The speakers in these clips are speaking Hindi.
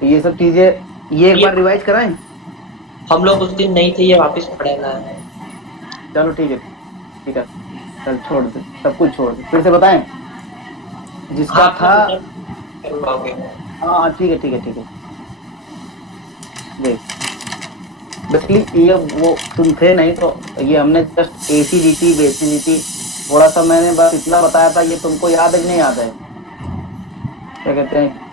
तो ये सब चीजें ये एक ये बार रिवाइज कराएं। हम लोग उस दिन नहीं थे, ये वापस पढ़ेगा। चलो ठीक है ठीक है। चल छोड़ दे, सब कुछ छोड़ दे, फिर से बताएं जिसका हाँ, आपने था। बोला करवाओगे। हाँ हाँ, ठीक है ठीक है ठीक है। देख, बेसिकली ये वो तुम थे नहीं तो ये हमने जस्ट एसीडीटी बेसिडिटी थोड़ा सा मैंने बस इतना बताया था, ये तुमको याद है कि नहीं याद है? क्या कहते हैं?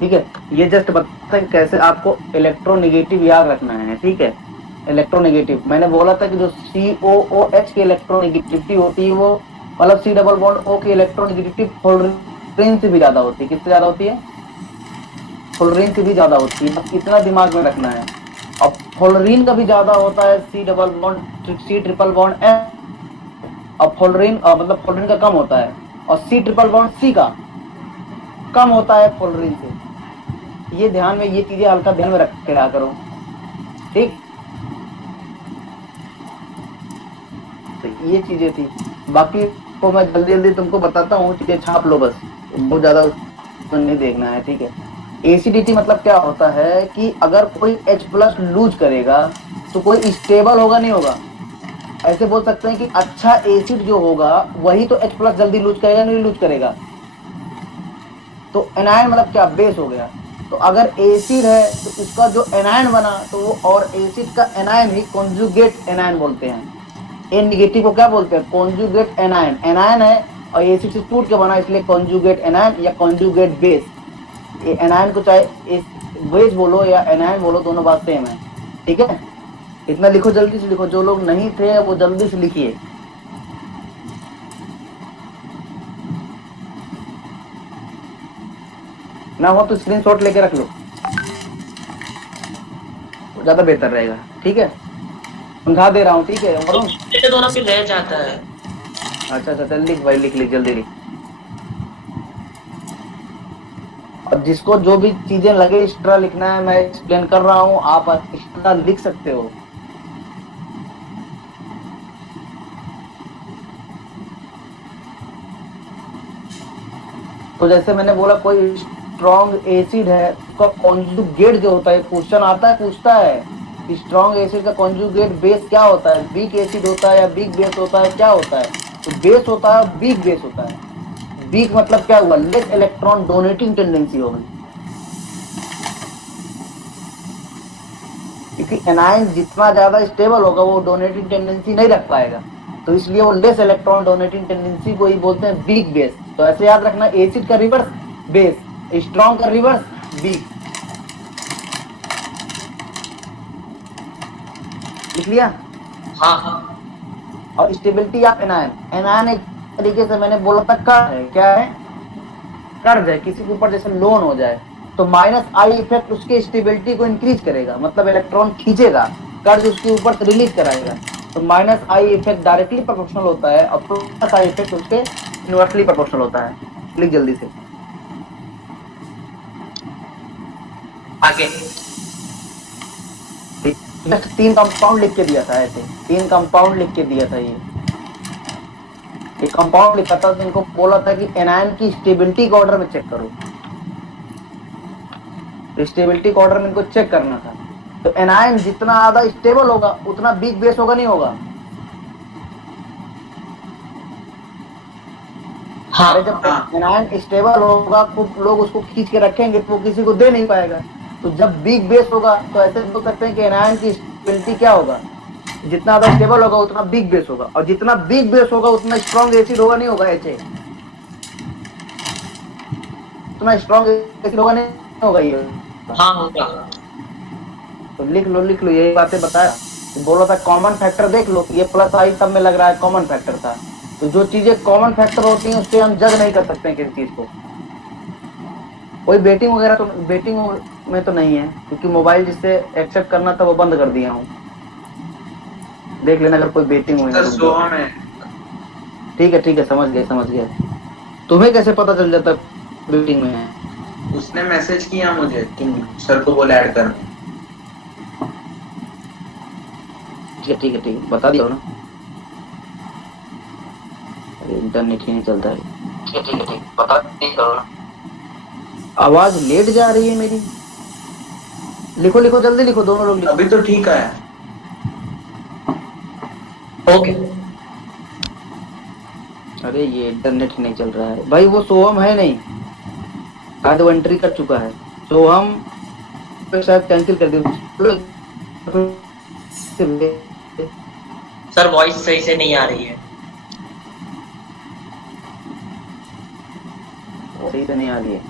ठीक है। ये जस्ट बताता है कि कैसे आपको इलेक्ट्रोनेगेटिव याद रखना है, ठीक है। इलेक्ट्रोनेगेटिव मैंने बोला था कि जो COOH की इलेक्ट्रोनेगेटिविटी होती है वो मतलब C डबल बॉन्ड O की इलेक्ट्रोनेगेटिविटी फ्लोरीन से भी ज्यादा होती है। किससे ज्यादा होती है? फ्लोरीन से भी ज्यादा होती है, बस इतना दिमाग में रखना है। अब फ्लोरीन का भी ज्यादा होता है C double bond C triple bond F। अब फ्लोरीन मतलब फ्लोरीन का कम होता है और C ट्रिपल बॉन्ड C का कम होता है फ्लोरीन से। ये ध्यान में, ये चीजें हल्का ध्यान में रख के रहा करो, ठीक। तो ये चीजें थी, बाकी को मैं जल्दी जल्दी तुमको बताता हूँ, चीजें छाप लो बस, बहुत ज्यादा उसमें नहीं देखना है, ठीक है। एसिडिटी मतलब क्या होता है कि अगर कोई H+ लूज करेगा तो कोई स्टेबल होगा नहीं होगा। ऐसे बोल सकते हैं कि अच्छा एसिड जो होगा वही तो H+ जल्दी लूज करेगा नहीं लूज करेगा। तो एनायन मतलब क्या? बेस हो गया। तो अगर एसिड है तो उसका जो एनायन बना तो वो, और एसिड का एनायन ही कॉन्जुगेट एनायन बोलते हैं। ए निगेटिव को क्या बोलते हैं? Conjugate anion. एनायन है और एसिड से टूट के बना, इसलिए कॉन्जुगेट एनायन या कॉन्जुगेट बेस। एनायन को चाहे बेस बोलो या एनायन बोलो, दोनों बात सेम है, ठीक है। इतना लिखो, जल्दी से लिखो, जो लोग नहीं थे वो जल्दी से लिखिए। ना हो तो स्क्रीनशॉट लेके रख लो, वो ज्यादा बेहतर रहेगा, ठीक है। समझा दे रहा हूँ, ठीक है तो वरुण? ये दोनों फिर रह जाता है। अच्छा अच्छा, चल लिख भाई, लिख लिख जल्दी लिख। और जिसको जो भी चीजें लगे एक्स्ट्रा लिखना है, मैं एक्सप्लेन कर रहा हूँ, आप एक्स्ट्रा लिख सकते हो। तो जैसे मैंने बोला, कोई स्ट्रॉन्ग एसिड है, उसका कॉन्जुगेट जो होता है, क्वेश्चन आता है पूछता है कि स्ट्रॉन्ग एसिड का कॉन्जुगेट बेस क्या होता है? वीक एसिड होता है या वीक बेस होता है, क्या होता है? तो बेस होता है, वीक बेस होता है। वीक मतलब क्या हुआ? लेस इलेक्ट्रॉन डोनेटिंग टेंडेंसी होगी, क्योंकि एनायन जितना ज्यादा स्टेबल होगा वो डोनेटिंग टेंडेंसी नहीं रख पाएगा, तो इसलिए वो लेस इलेक्ट्रॉन डोनेटिंग टेंडेंसी को ही बोलते हैं वीक बेस। तो ऐसे याद रखना, एसिड का रिवर्स बेस, स्ट्रॉन्ग का रिवर्स वीक। लिख लिया? हाँ, और स्टेबिलिटी ऑफ एनायन, एनायन एक तरीके से मैंने बोला था कर्ज है, क्या है? कर्ज है, किसी के ऊपर जैसे लोन हो जाए तो -I इफेक्ट उसके स्टेबिलिटी को इंक्रीज करेगा, मतलब इलेक्ट्रॉन खींचेगा, कर्ज उसके ऊपर से रिलीज कराएगा। तो -I इफेक्ट डायरेक्टली प्रोपोर्शनल होता है और +I इफेक्ट उसके इनवर्सली प्रोपोर्शनल होता है। लिख जल्दी से। आगे। जस्ट 3 कंपाउंड लिख के दिया था, ऐसे 3 कंपाउंड लिख के दिया था। ये एक कंपाउंड लिखा था तो इनको बोला था कि एनायन की स्टेबिलिटी के ऑर्डर में चेक करो, तो स्टेबिलिटी के ऑर्डर में इनको चेक करना था। तो एनायन जितना ज्यादा स्टेबल होगा उतना वीक बेस होगा नहीं होगा? अरे जब हाँ, एनायन स्टेबल होगा, खूब लोग उसको खींच के रखेंगे तो वो किसी को दे नहीं पाएगा। तो जब वीक बेस होगा तो ऐसे बोल सकते हैं कि एनायन की स्टेबिलिटी क्या होगा? जितना ज्यादा स्टेबल होगा उतना वीक बेस होगा, और जितना वीक बेस होगा उतना स्ट्रॉन्ग एसिड होगा नहीं होगा? HA उतना स्ट्रॉन्ग एसिड होगा नहीं होगा? ये हाँ होगा। तो लिख लो लिख लो, यही बातें बताया। बोला था कॉमन फैक्टर देख लो, ये +I सब में लग रहा है कॉमन फैक्टर था। तो जो चीजें कॉमन फैक्टर होती हैं उससे हम जज नहीं कर सकते हैं किसी चीज को। कोई बेटिंग वगैरह तो बेटिंग में तो नहीं है, क्योंकि मोबाइल जिससे एक्सेप्ट करना था वो बंद कर दिया हूँ। देख लेना अगर कोई बेटिंग हुई है, सर रुक जाओ। सोहम है। ठीक है, समझ गए समझ गए। तुम्हें कैसे पता चल जाता बेटिंग में है? उसने मैसेज किया मुझे, तुम सर को बोले ऐड कर। ठीक है बता दिया हो ना। अरे इंटरनेट ही नहीं चलता है। ठीक है ठीक, बता नहीं करो ना। आवाज लेट जा रही है मेरी। लिखो लिखो जल्दी लिखो, दोनों लोग लिखो। अभी तो ठीक है। ओके। अरे ये इंटरनेट नहीं चल रहा है भाई, वो सोहम है नहीं, शायद वो एंट्री कर चुका है। सोहम पे शायद कैंसिल कर दिया। सर वॉइस सही से नहीं आ रही है। सही से नहीं आ रही है।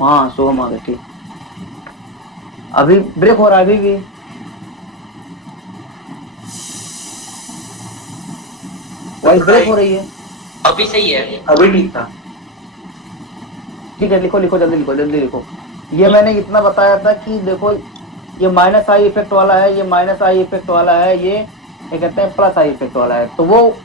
हाँ सोहम आ गया, ठीक। अभी ब्रेक हो रहा है अभी भी। वॉइस ब्रेक हो रही है। अभी सही है। अभी ठीक था। ठीक है, लिखो लिखो जल्दी लिखो, जल्दी लिखो। ये मैंने इतना बताया था कि देखो ये माइनस आई इफेक्ट वाला है, ये माइनस आई इफेक्ट वाला है, ये कहते हैं प्लस आई इफेक्ट वाला है। तो वो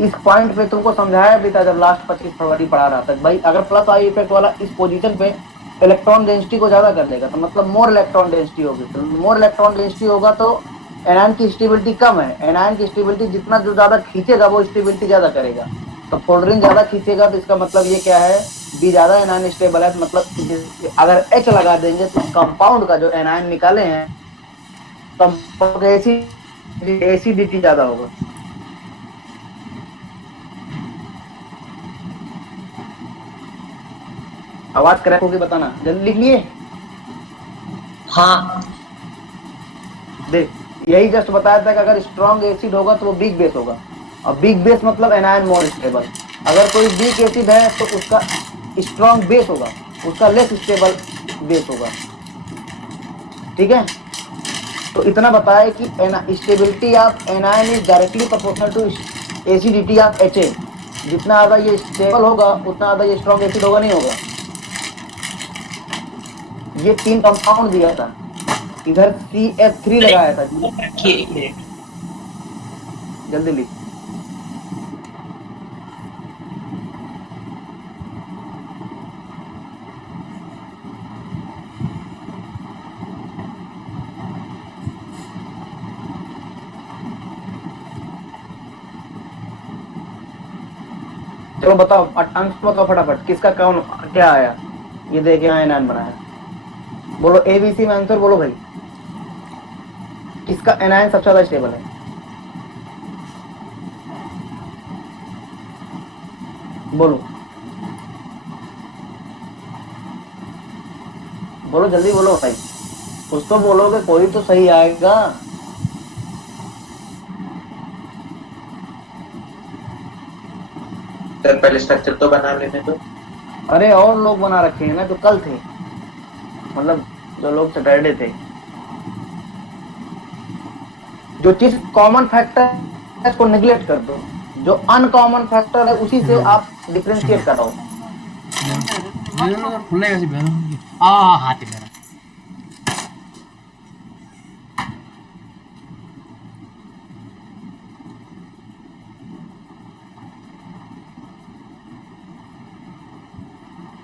इस पॉइंट पे तुमको समझाया भी था जब लास्ट 25 फरवरी पढ़ा रहा था भाई, अगर प्लस आई इफेक्ट वाला इस पोजीशन पे इलेक्ट्रॉन डेंसिटी को ज्यादा कर देगा, तो मतलब मोर इलेक्ट्रॉन डेंसिटी होगी। तो मोर इलेक्ट्रॉन डेंसिटी होगा तो एनायन की स्टेबिलिटी कम है। एनायन की स्टेबिलिटी जितना जो ज्यादा खींचेगा वो स्टेबिलिटी ज्यादा करेगा। तो फ्लोरीन ज्यादा खींचेगा तो इसका मतलब ये क्या है, बी ज्यादा एनायन स्टेबल है। तो मतलब अगर एच लगा देंगे तो कंपाउंड का जो एनायन निकाले हैं कंपाउंड एसिडिटी ज्यादा होगा। आवाज क्रैक होगी बताना, जल्दी लिख लिए। हाँ देख यही जस्ट बताया था कि अगर स्ट्रॉन्ग एसिड होगा तो वो वीक बेस होगा, और वीक बेस मतलब एनायन मोर स्टेबल। अगर कोई वीक एसिड है तो उसका स्ट्रॉन्ग बेस होगा, उसका लेस स्टेबल बेस होगा। ठीक है, तो इतना बताया कि stability of anion is directly proportional to acidity of H. जितना ज्यादा ये स्टेबल होगा उतना ज्यादा ये स्ट्रॉन्ग एसिड होगा, नहीं होगा। ये 3 कंपाउंड दिया था, इधर CF3 लगाया था। रखिए एक मिनट। जल्दी लिख। चलो बताओ, आंसर बताओ फटाफट, किसका कौन क्या आया। ये देखे यहाँ एनायन बनाया, बोलो ABC में आंसर बोलो भाई, किसका एनायन सबसे ज्यादा स्टेबल है। बोलो बोलो जल्दी बोलो भाई, कुछ तो बोलोगे, कोई तो सही आएगा। सर पहले स्ट्रक्चर तो बना लेने दो। अरे और लोग बना रखे हैं ना जो कल थे, मतलब जो लोग सैटरडे थे। जो चीज कॉमन फैक्टर है उसको निगलेक्ट कर दो, जो अनकॉमन फैक्टर है उसी से आप डिफरेंशिएट कराओ। खुलेगा सी बहन आ हाथ मेरा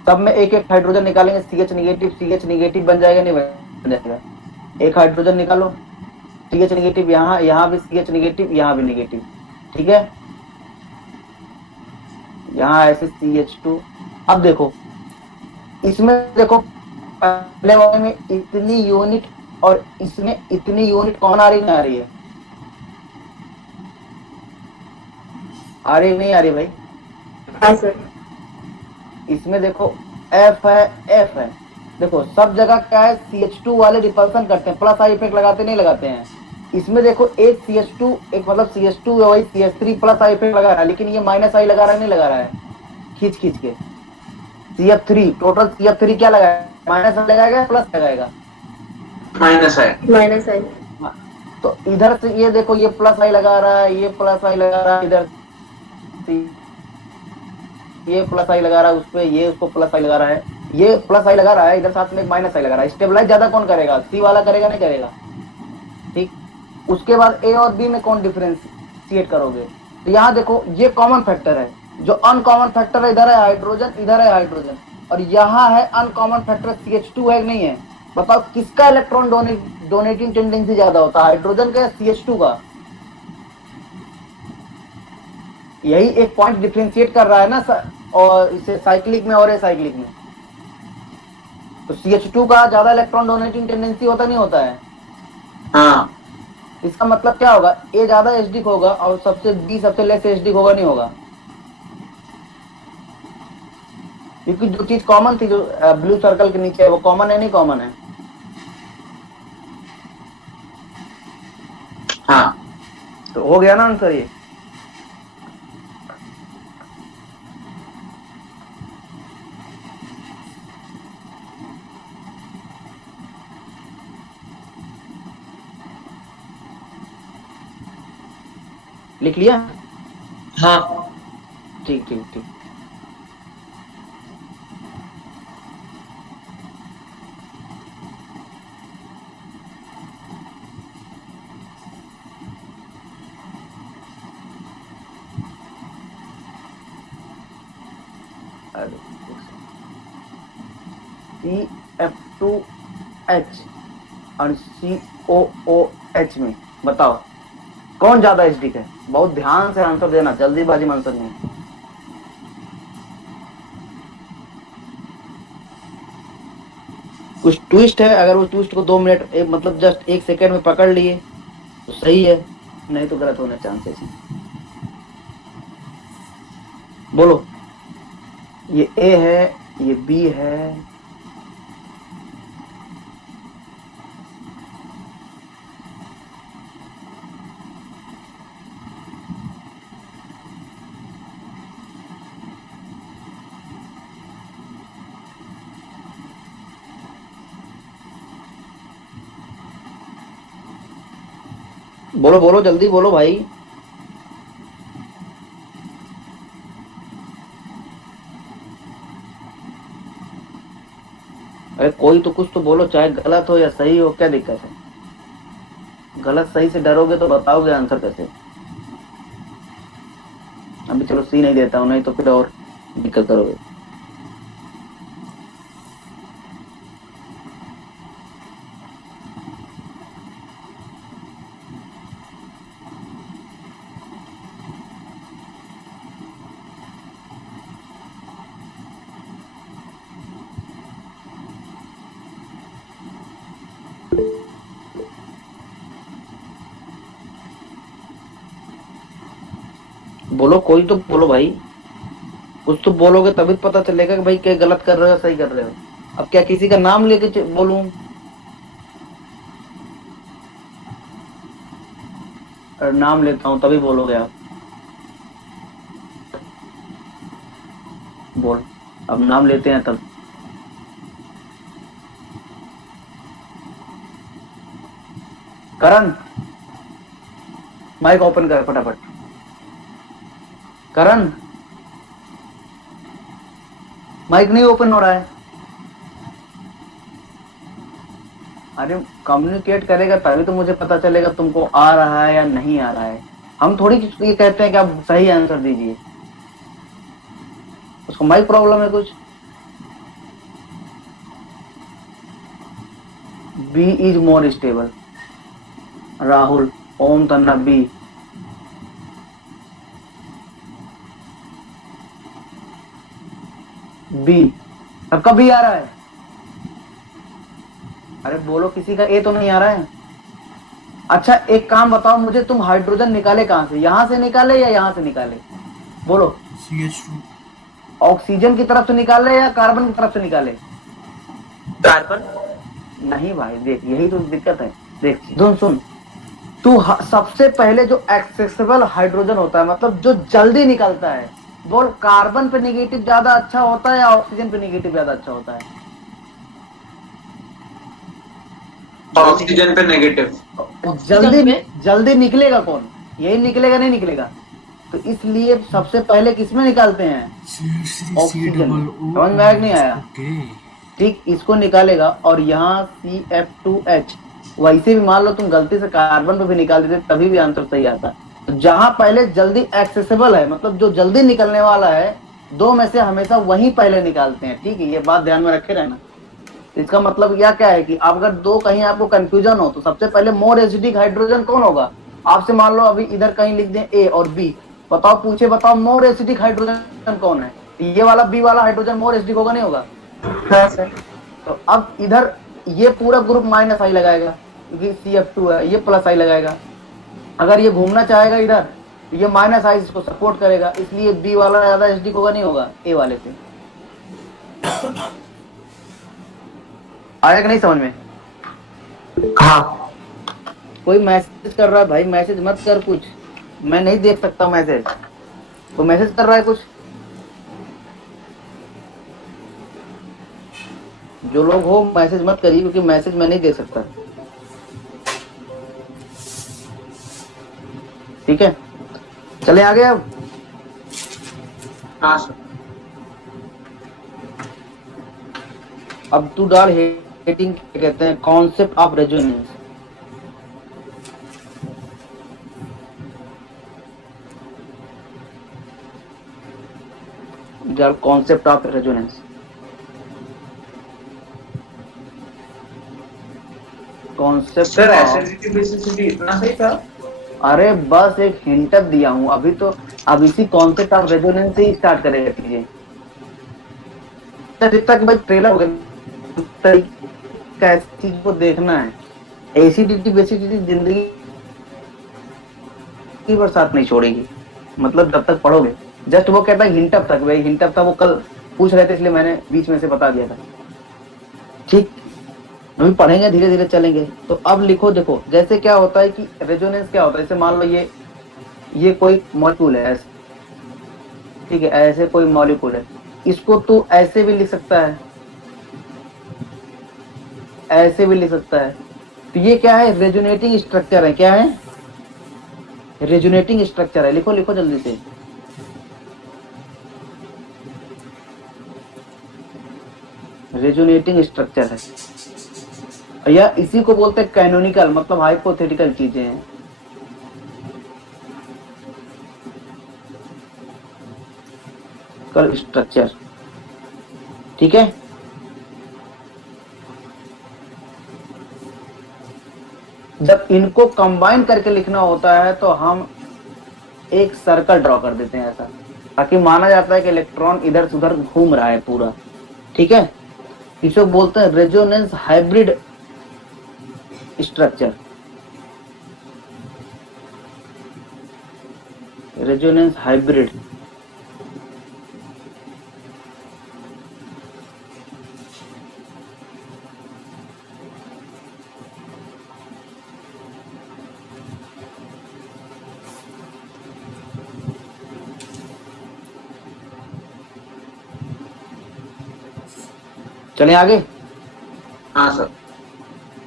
सब में एक एक हाइड्रोजन निकालेंगे, CH निगेटिव बन जाएगा, नहीं बन जाएगा। एक हाइड्रोजन निकालो, CH निगेटिव, यहाँ भी CH निगेटिव, यहाँ भी निगेटिव। ठीक है, यहाँ ऐसे CH2। अब देखो इसमें, देखो पहले वाले में इतनी यूनिट और इसमें इतनी यूनिट कौन आ रही, नहीं आ रही है, आ रही नहीं आ रही भाई। हाँ सर। इसमें देखो F है। देखो सब जगह क्या है, CH2 वाले रिपल्सन करते हैं, प्लस आई इफेक्ट लगाते नहीं लगाते हैं। इसमें देखो एक CH2, एक मतलब CH2 वही CH3 प्लस आई इफेक्ट लगा रहा है, लेकिन ये माइनस आई लगा रहा है, नहीं लगा रहा है, खींच के। CF3 टोटल CF3 क्या लगाएगा, माइनस आई लगाएगा प्लस लगाएगा, माइनस है। माइनस आई। तो इधर से ये देखो ये प्लस आई लगा रहा है, ये प्लस आई लगा रहा है, इधर ये प्लस आई लगा रहा है, उस पे ये उसको प्लस आई लगा रहा है, ये प्लस आई लगा रहा है, इधर साथ में एक माइनस आई लगा रहा है। स्टेबलाइज ज्यादा कौन करेगा, C वाला करेगा, नहीं करेगा। ठीक, उसके बाद A और B में कौन डिफरेंशिएट करोगे। तो यहाँ देखो ये कॉमन फैक्टर है, जो अनकॉमन फैक्टर है इधर है हाइड्रोजन, इधर है हाइड्रोजन, और यहाँ है अनकॉमन फैक्टर CH2 है नहीं है। बताओ किसका इलेक्ट्रॉन डोनेटिंग टेंडेंसी ज्यादा होता है, हाइड्रोजन का या CH2 का। यही एक पॉइंट डिफरेंशिएट कर रहा है ना सर, और इसे साइक्लिक में और एसाइक्लिक में। तो CH2 का ज्यादा इलेक्ट्रॉन डोनेटिंग टेंडेंसी होता नहीं होता है। हाँ इसका मतलब क्या होगा, ए ज्यादा एसिडिक होगा और बी सबसे लेस एसिडिक होगा, नहीं होगा। क्योंकि जो चीज कॉमन थी, जो ब्लू सर्कल के नीचे है, वो कॉमन है नहीं कॉमन है? हाँ तो हो गया ना आंसर ये। लिख लिया? हाँ ठीक ठीक ठीक। CF2H और COOH में बताओ कौन ज्यादा एसिडिक है? बहुत ध्यान से आंसर देना, जल्दीबाजी में आंसर नहीं। कुछ ट्विस्ट है, अगर वो ट्विस्ट को 2 मिनट मतलब जस्ट 1 सेकेंड में पकड़ लिए तो सही है, नहीं तो गलत होने चांसेस हैं। बोलो, ये ए है, ये बी है, बोलो बोलो जल्दी बोलो भाई। अरे कोई तो कुछ तो बोलो, चाहे गलत हो या सही हो, क्या दिक्कत है? गलत सही से डरोगे तो बताओगे आंसर कैसे? अभी चलो सी नहीं देता हूं, नहीं तो फिर और दिक्कत करोगे। बोलो कोई तो बोलो भाई, कुछ तो बोलोगे तभी तो पता चलेगा कि भाई क्या गलत कर रहे हो सही कर रहे हो। अब क्या किसी का नाम लेके बोलूं? और नाम लेता हूं तभी बोलोगे आप। बोल, अब नाम लेते हैं तब। करण, माइक ओपन कर फटाफट। करण, माइक नहीं ओपन हो रहा है। अरे कम्युनिकेट करेगा तभी तो मुझे पता चलेगा तुमको आ रहा है या नहीं आ रहा है। हम थोड़ी ये कहते हैं कि आप सही आंसर दीजिए, उसको माइक प्रॉब्लम है कुछ। B is more stable. Rahul, Om Tanna B. B, सबका बी आ रहा है? अरे बोलो, किसी का ए तो नहीं आ रहा है? अच्छा एक काम बताओ मुझे, तुम हाइड्रोजन निकाले कहां से? यहां से निकाले या यहां से निकाले? बोलो। CH2 ऑक्सीजन की तरफ से निकाले या कार्बन की तरफ से निकाले? कार्बन। नहीं भाई, देख यही तो दिक्कत है। देख सुन, तू सबसे पहले जो एक्सेसिबल हाइड्रोजन होता है, मतलब जो जल्दी निकलता है, बोल कार्बन पे नेगेटिव ज्यादा अच्छा होता है या ऑक्सीजन पे नेगेटिव ज्यादा अच्छा होता है? ऑक्सीजन पे नेगेटिव। जल्दी निकलेगा कौन? यही निकलेगा, नहीं निकलेगा? तो इसलिए सबसे पहले किसमें निकालते हैं? ऑक्सीजन में। समझ में आया नहीं आया? ठीक, इसको निकालेगा और यहाँ CF2H। वैसे भी मान लो तुम गलती से कार्बन पे भी निकाल देते तभी भी आंसर सही आता। तो जहां पहले जल्दी एक्सेसिबल है, मतलब जो जल्दी निकलने वाला है, दो में से हमेशा वही पहले निकालते हैं। ठीक है, ये बात ध्यान में रखे रहना। इसका मतलब यह क्या है कि आप अगर दो कहीं आपको कंफ्यूजन हो तो सबसे पहले मोर एसिडिक हाइड्रोजन कौन होगा? आपसे मान लो अभी इधर कहीं लिख दें ए और बी, बताओ पूछे बताओ मोर एसिडिक हाइड्रोजन कौन है? ये वाला बी वाला हाइड्रोजन मोर एसिडिक होगा नहीं होगा? हाँ सर। तो अब इधर ये पूरा ग्रुप माइनस आई लगाएगा क्योंकि CF2 है, ये प्लस आई लगाएगा। अगर ये घूमना चाहेगा इधर तो ये माइनस आई इसको सपोर्ट करेगा, इसलिए बी वाला ज्यादा एसिडिक होगा नहीं होगा ए वाले से। आया कि नहीं समझ में? हाँ कोई मैसेज कर रहा है भाई, मैसेज मत कर कुछ, मैं नहीं देख सकता मैसेज। कोई मैसेज कर रहा है कुछ? जो लोग हो मैसेज मत करिए क्योंकि मैसेज मैं नहीं देख सकता। ठीक है, चले आगे अब। हाँ सर। अब तू डाल हेडिंग, क्या कहते हैं, कॉन्सेप्ट ऑफ रेजोनेंस। डाल concept of resonance. Concept sir acidity basicity इतना सही था? अरे बस एक हिंट दिया हूं अभी तो। अब इसी कॉन्सेप्ट ऑफ रेजोनेंस से ही स्टार्ट करेगा चीजें। जब तक भाई ट्रेलर हो गया कैसी चीज को देखना है। एसिडिटी बेसिडिटी जिंदगी की बरसात नहीं छोड़ेगी, मतलब जब तक पढ़ोगे। जस्ट वो कहता है हिंट अप तक, भाई हिंट अप था, वो कल पूछ रहे थे इसलिए मैंने बीच में से बता दिया था। ठीक, अभी पढ़ेंगे धीरे धीरे चलेंगे। तो अब लिखो, देखो जैसे क्या होता है कि रेजोनेंस क्या होता है। जैसे मान लो ये कोई मॉलिक्यूल है ऐसे, ठीक है, ऐसे कोई मॉलिक्यूल है, इसको तू ऐसे भी लिख सकता है, ऐसे भी लिख सकता है। तो ये क्या है? रेजोनेटिंग स्ट्रक्चर है। क्या है? रेजोनेटिंग स्ट्रक्चर है। लिखो लिखो जल्दी से। रेजोनेटिंग स्ट्रक्चर है, या इसी को बोलते हैं कैनोनिकल, मतलब हाइपोथेटिकल चीजें हैं। कल स्ट्रक्चर, ठीक है। जब इनको कंबाइन करके लिखना होता है तो हम एक सर्कल ड्रॉ कर देते हैं ऐसा, ताकि माना जाता है कि इलेक्ट्रॉन इधर से उधर घूम रहा है पूरा, ठीक है। इसे बोलते हैं resonance hybrid structure. Resonance hybrid, चले आगे। हाँ सर।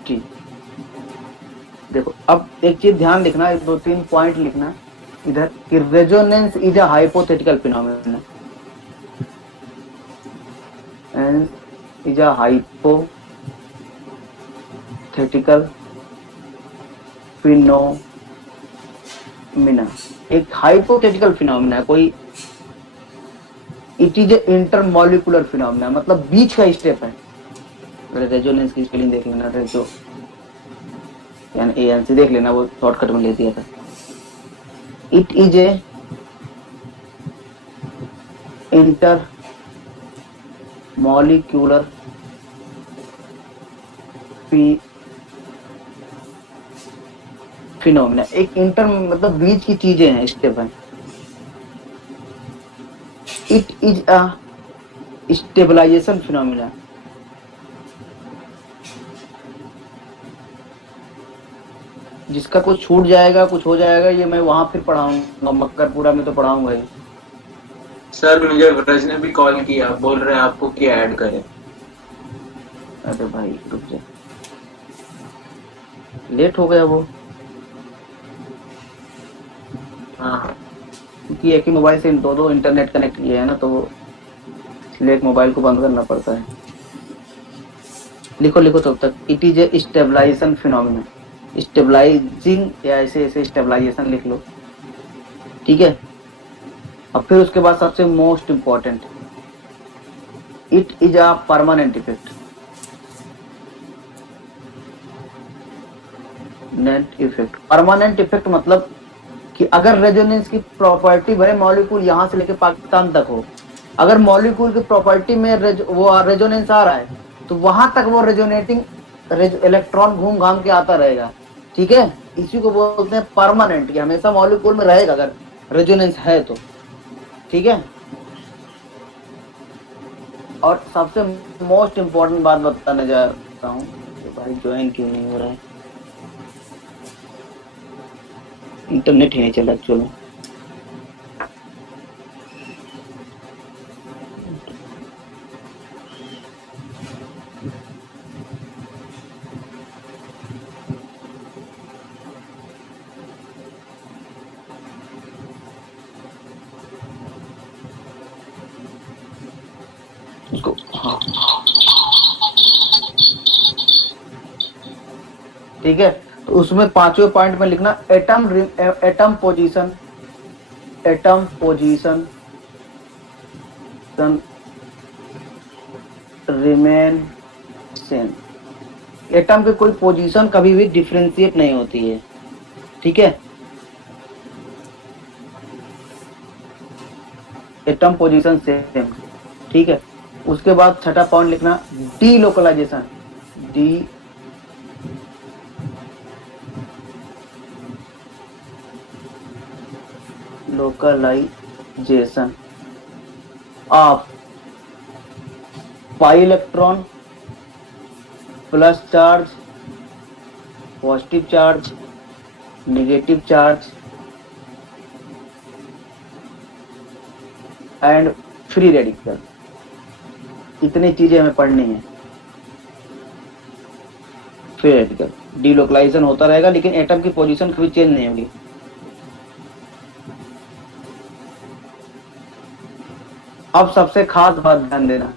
ठीक, देखो अब एक चीज ध्यान लिखना, दो तीन पॉइंट लिखना इधर कि resonance is a hypothetical phenomena. Is a hypothetical phenomena, एक हाइपोथेटिकल फिनोमेना है कोई। It is A intermolecular phenomena, मतलब बीच का स्टेप है। रेजोनेंस की स्पेलिंग देख लेना, रेजो यानी ANC देख लेना, वो शॉर्टकट में ले दिया था। It is a inter molecular phenomena, एक इंटर मतलब बीच की चीजें हैं, स्टेप है। It is a stabilisation phenomena, जिसका कुछ छूट जाएगा, कुछ हो जाएगा, ये मैं वहां फिर पढ़ाऊंगा, मक्करपुरा में तो पढ़ाऊंगा ही। सर मुझे व्रज ने भी कॉल किया, बोल रहे हैं आपको क्या ऐड करें। अरे भाई रुक जा, लेट हो गया वो, हाँ क्योंकि एक ही मोबाइल से दो दो इंटरनेट कनेक्ट किए हैं ना, तो वो इसलिए एक मोबाइल को बंद करना पड़ता है। लिखो लिखो तब तक। It is a stabilisation phenomena, stabilising या ऐसे ऐसे स्टेबलाइजेशन लिख लो, ठीक है। अब फिर उसके बाद सबसे most important, it is a permanent effect. Net effect, permanent effect मतलब कि अगर रेजोनेंस की प्रॉपर्टी भरे मॉलिक्यूल यहाँ से लेके पाकिस्तान तक हो, अगर मॉलिक्यूल की प्रॉपर्टी में वो रेजोनेंस आ रहा है तो वहां तक वो रेजोनेटिंग इलेक्ट्रॉन घूम घाम के आता रहेगा, ठीक है। इसी को बोलते हैं परमानेंट, कि हमेशा मॉलिक्यूल में रहेगा अगर रेजोनेंस है तो, ठीक है। और सबसे मोस्ट इम्पोर्टेंट बात बताने जा रहा हूँ, तो भाई ज्वाइन क्यों नहीं हो रहा है, इंटरनेट ही नहीं चल रहा एक्चुअली। उसको हाँ ठीक है। तो उसमें 5वें पॉइंट में लिखना atom position remain same. Atom की कोई पोजीशन कभी भी डिफरेंशिएट नहीं होती है, ठीक है। एटम पोजीशन सेम, ठीक है। उसके बाद 6ठा पॉइंट लिखना delocalisation. Delocalisation of pi electron plus charge, positive charge, negative charge and free radical. इतनी चीजें हमें पढ़नी है। फ्री रेडिकल डीलोकलाइजेशन होता रहेगा, लेकिन एटम की पोजीशन कभी चेंज नहीं होगी। अब सबसे खास बात ध्यान देना,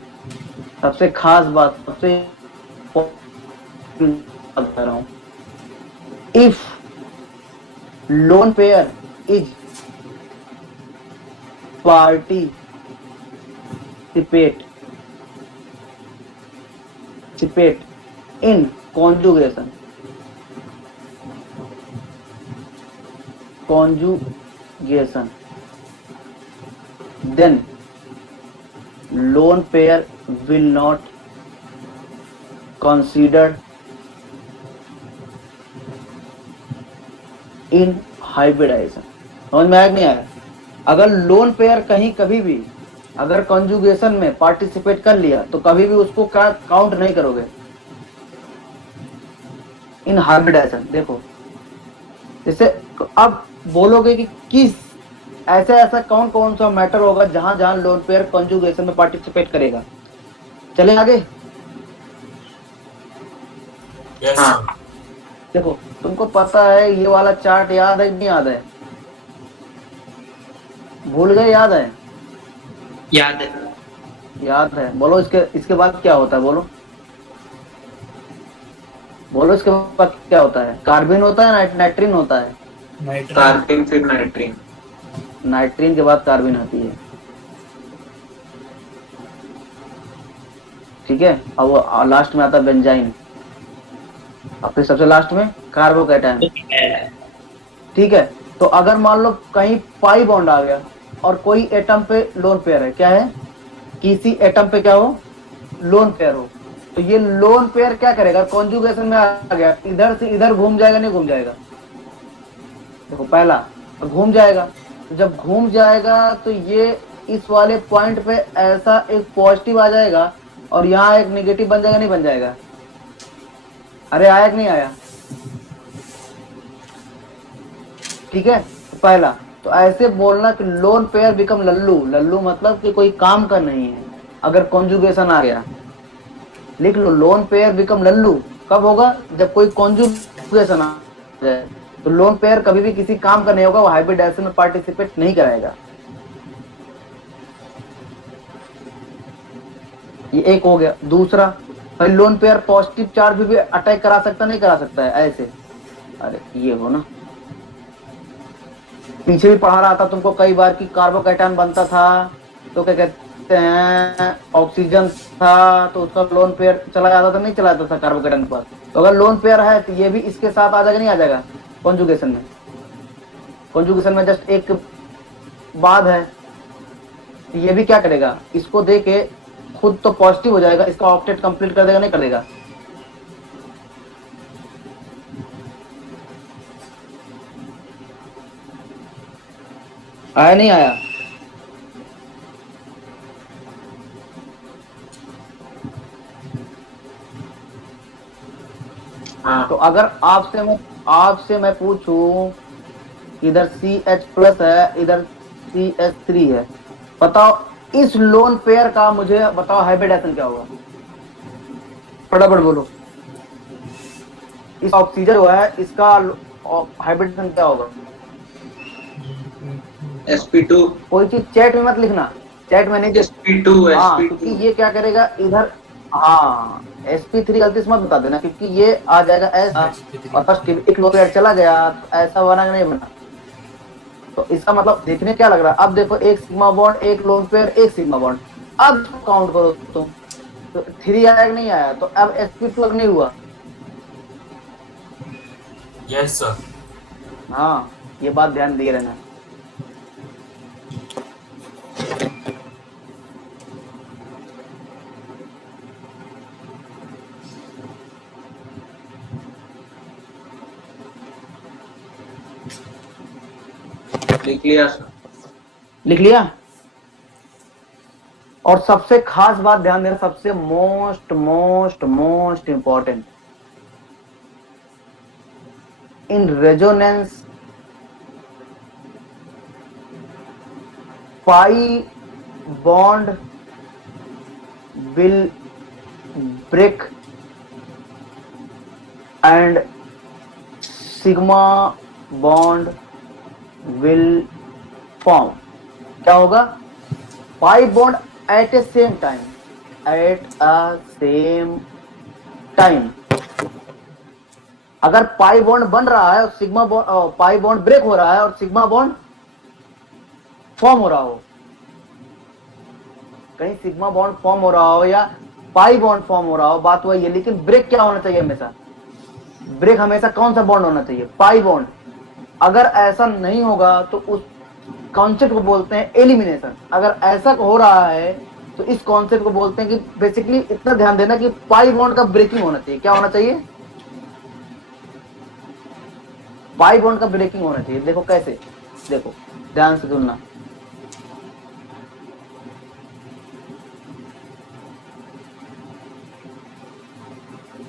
सबसे खास बात, सबसे बता रहा हूं, if lone pair is participate in conjugation then lone pair will not considered in hybridization। समझ में आया कि नहीं आया? अगर लोन पेयर कहीं कभी भी अगर कॉन्जुगेशन में पार्टिसिपेट कर लिया तो कभी भी उसको काउंट नहीं करोगे इन हाइब्रिडाइजेशन। देखो जैसे अब बोलोगे कि किस ऐसा कौन कौन सा मैटर होगा जहां जहां लोन पेयर कॉन्जुगेशन में पार्टिसिपेट करेगा। चले आगे। हाँ देखो तुमको पता है ये वाला चार्ट याद है नहीं याद है? भूल गए? याद है? याद है। याद है। बोलो इसके बाद क्या होता है? बोलो बोलो इसके बाद क्या होता है? कार्बिन होता है, नाइट्रीन होता है? कार्बिन फिर नाइट्रीन। नाइट्रीन के बाद कार्बिन आती है, ठीक है। अब वो लास्ट में आता है बेंजाइन, और फिर सबसे लास्ट में कार्बोकैटायन, ठीक है। तो अगर मान लो कहीं पाई बॉन्ड आ गया और कोई एटम पे लोन पेयर है, क्या है? किसी एटम पे क्या हो? लोन पेयर हो, तो ये लोन पेयर क्या करेगा? कॉन्जुगेशन में आ गया, इधर से इधर घूम जाएगा नहीं घूम जाएगा? देखो पहला तो घूम जाएगा, तो जब घूम जाएगा तो ये इस वाले पॉइंट पे ऐसा एक पॉजिटिव आ जाएगा और यहाँ एक नेगेटिव बन जाएगा नहीं बन जाएगा? अरे आया कि नहीं आया? ठीक है। तो पहला तो ऐसे बोलना कि lone pair become Lallu. Lallu मतलब कि कोई काम का नहीं है। अगर कॉन्जुगेशन आ गया लिख लो, लोन पेयर बिकम लल्लू कब होगा? जब कोई कॉन्जुगेशन आ जाए। तो लोन पेयर कभी भी किसी काम का नहीं होगा, वो हाइब्रिडाइजेशन में पार्टिसिपेट नहीं कराएगा। ये एक हो गया। दूसरा भाई लोन पेयर पॉजिटिव चार्ज भी अटैक करा सकता नहीं करा सकता है? ऐसे अरे ये हो ना, पीछे भी पढ़ा रहा था तुमको कई बार कि कार्बोकैटायन बनता था तो क्या कहते हैं ऑक्सीजन था, तो उसका लोन पेयर चला जाता था नहीं चला जाता था कार्बोकैटायन के पास? तो अगर लोन पेयर है तो ये भी इसके साथ आ जाएगा नहीं आ जाएगा कॉन्जुगेशन में? कॉन्जुगेशन में जस्ट एक बाद है, ये भी क्या करेगा, इसको दे के खुद तो पॉजिटिव हो जाएगा, इसका ऑक्टेट कंप्लीट कर देगा, नहीं कर देगा? आया नहीं आया? हाँ तो अगर आपसे मैं पूछूं, इधर CH+ है, इधर CH3 है, बताओ इस लोन पेयर का, मुझे बताओ हाइब्रिडेशन क्या होगा, फटाफट बोलो। इस ऑक्सीजन जो है इसका हाइब्रिडेशन क्या होगा? sp2 कोई चीज चैट में मत लिखना, चैट में नहीं देख। sp2 हाँ, sp2 क्योंकि ये क्या करेगा इधर, हाँ sp3 गलती से मत बता देना, क्योंकि ये आ जाएगा S और फर्स्ट एक लोन पेयर चला गया, तो ऐसा बना कि नहीं बना। तो इसका मतलब देखने क्या लग रहा है, अब देखो एक सिग्मा बॉन्ड, एक लोन पेयर, एक सिग्मा बॉन्ड, अब काउंट करो तुम, तो 3 आया कि नहीं आया? तो अब sp2 अब नहीं हुआ। Yes sir. हाँ, ये बात ध्यान दिए रहना। लिख लिया सर। लिख लिया? और सबसे खास बात ध्यान देना, सबसे most most most important, in resonance pi bond will break and sigma bond will form. क्या होगा? Pi bond at a same time, at a same time. अगर पाई बॉन्ड बन रहा है और sigma bond, pi bond break हो रहा है और सिग्मा बॉन्ड फॉर्म हो रहा हो, कहीं सिग्मा बॉन्ड फॉर्म हो रहा हो या पाई बॉन्ड फॉर्म हो रहा हो, बात वही है, लेकिन ब्रेक क्या होना चाहिए हमेशा? ब्रेक हमेशा कौन सा बॉन्ड होना चाहिए? Pi bond. अगर ऐसा नहीं होगा तो उस कॉन्सेप्ट को बोलते हैं एलिमिनेशन। अगर ऐसा हो रहा है तो इस कॉन्सेप्ट को बोलते हैं कि बेसिकली इतना ध्यान देना कि पाई बॉन्ड का ब्रेकिंग होना चाहिए। क्या होना चाहिए? पाई बॉन्ड का ब्रेकिंग होना चाहिए। देखो कैसे, देखो ध्यान से सुनना।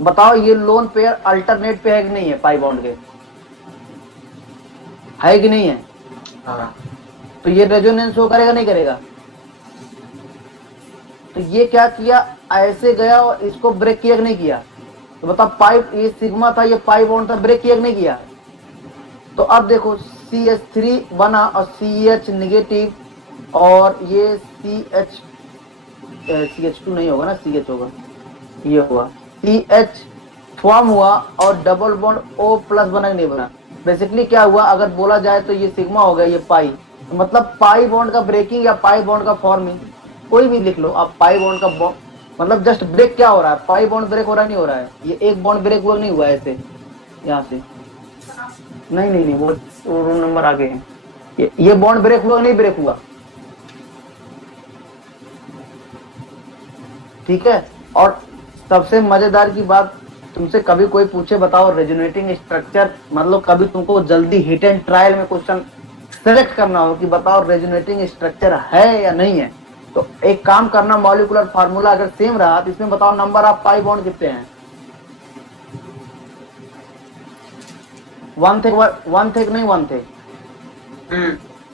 बताओ ये लोन पेयर अल्टरनेट पे है कि नहीं है? पाई बॉन्ड के है कि नहीं है? हाँ तो ये रेजोनेंस शो करेगा नहीं करेगा? तो ये क्या किया, ऐसे गया और इसको ब्रेक किया कि नहीं किया? तो बताओ पाई, ये सिग्मा था, ये पाई बॉन्ड था, ब्रेक किया कि नहीं किया? तो अब देखो CH3 बना और CH नेगेटिव, और ये CH2 नहीं होगा ना, CH होगा, ये हुआ CH फॉर्म हुआ और डबल बॉन्ड O+ बना कि नहीं बना? बेसिकली क्या हुआ, अगर बोला जाए तो ये सिग्मा हो गया, ये पाई, तो मतलब पाई बॉन्ड का ब्रेकिंग या पाई बॉन्ड का फॉर्मिंग, कोई भी लिख लो आप। पाई बॉन्ड का मतलब जस्ट ब्रेक क्या हो रहा है, पाई बॉन्ड ब्रेक हो रहा नहीं हो रहा है? ये एक बॉन्ड ब्रेक हुआ नहीं हुआ ऐसे यहाँ से? नहीं नहीं नहीं, वो रूम नंबर आगे है। ये बॉन्ड ब्रेक हुआ नहीं ब्रेक हुआ? ठीक है। और सबसे मजेदार की बात, तुमसे कभी कोई पूछे बताओ रेजोनेटिंग स्ट्रक्चर, मतलब कभी तुमको जल्दी हिट एंड ट्रायल में क्वेश्चन सेलेक्ट करना हो कि बताओ रेजोनेटिंग स्ट्रक्चर है या नहीं है, तो एक काम करना, मॉलिक्यूलर फार्मूला अगर सेम रहा तो इसमें बताओ नंबर ऑफ पाई बॉन्ड कितने हैं? 1 थे, 1 थे कि नहीं 1 थे?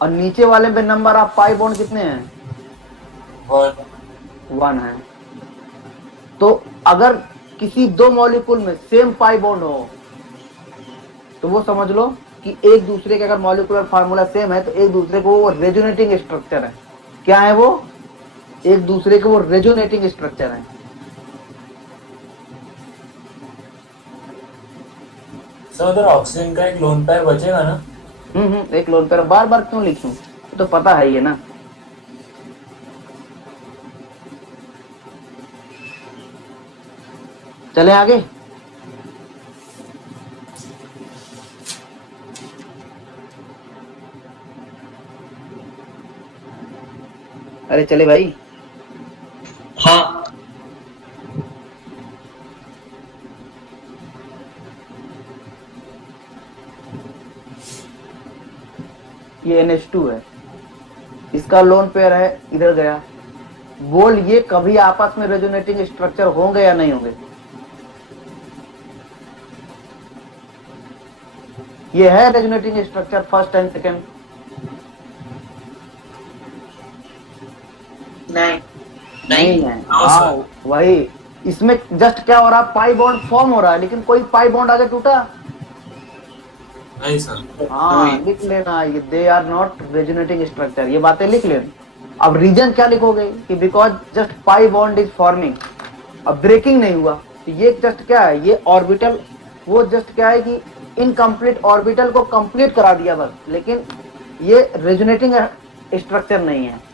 और नीचे वाले पे नंबर ऑफ पाई बॉन्ड कितने हैं? 1 है। तो अगर किसी दो मॉलिक्यूल में सेम पाई बॉन्ड हो तो वो समझ लो कि एक दूसरे के, अगर मॉलिक्यूलर फार्मूला सेम है तो एक दूसरे को वो रेजोनेटिंग स्ट्रक्चर है। क्या है वो? एक दूसरे के वो रेजोनेटिंग स्ट्रक्चर है। सर उधर ऑक्सीजन का एक लोन पेयर बचेगा ना? एक लोन पेयर बार बार क्यों लिखूं, तो पता है ये ना। चले आगे। अरे अरे चले भाई। हाँ ये NH2 है, इसका लोन पेयर है, इधर गया। बोल ये कभी आपस में रेजोनेटिंग स्ट्रक्चर होंगे या नहीं होंगे? ये है resonating structure first and second? नहीं नहीं है। हाँ, हाँ सर। वही, इसमें जस्ट क्या हो रहा है, पाई बॉन्ड फॉर्म हो रहा है, लेकिन कोई पाई बॉन्ड आगे टूटा? नहीं सर। हाँ नहीं। लिख लेना, ये they are not resonating structure, ये बातें लिख लेना। अब रीजन क्या लिखोगे कि because just pi bond is forming, अब ब्रेकिंग नहीं हुआ, तो ये जस्ट क्या है, ये ऑर्बिटल, वो जस्ट क्या है कि इनकम्प्लीट ऑर्बिटल को कंप्लीट करा दिया बस, लेकिन ये रेजोनेटिंग स्ट्रक्चर नहीं है।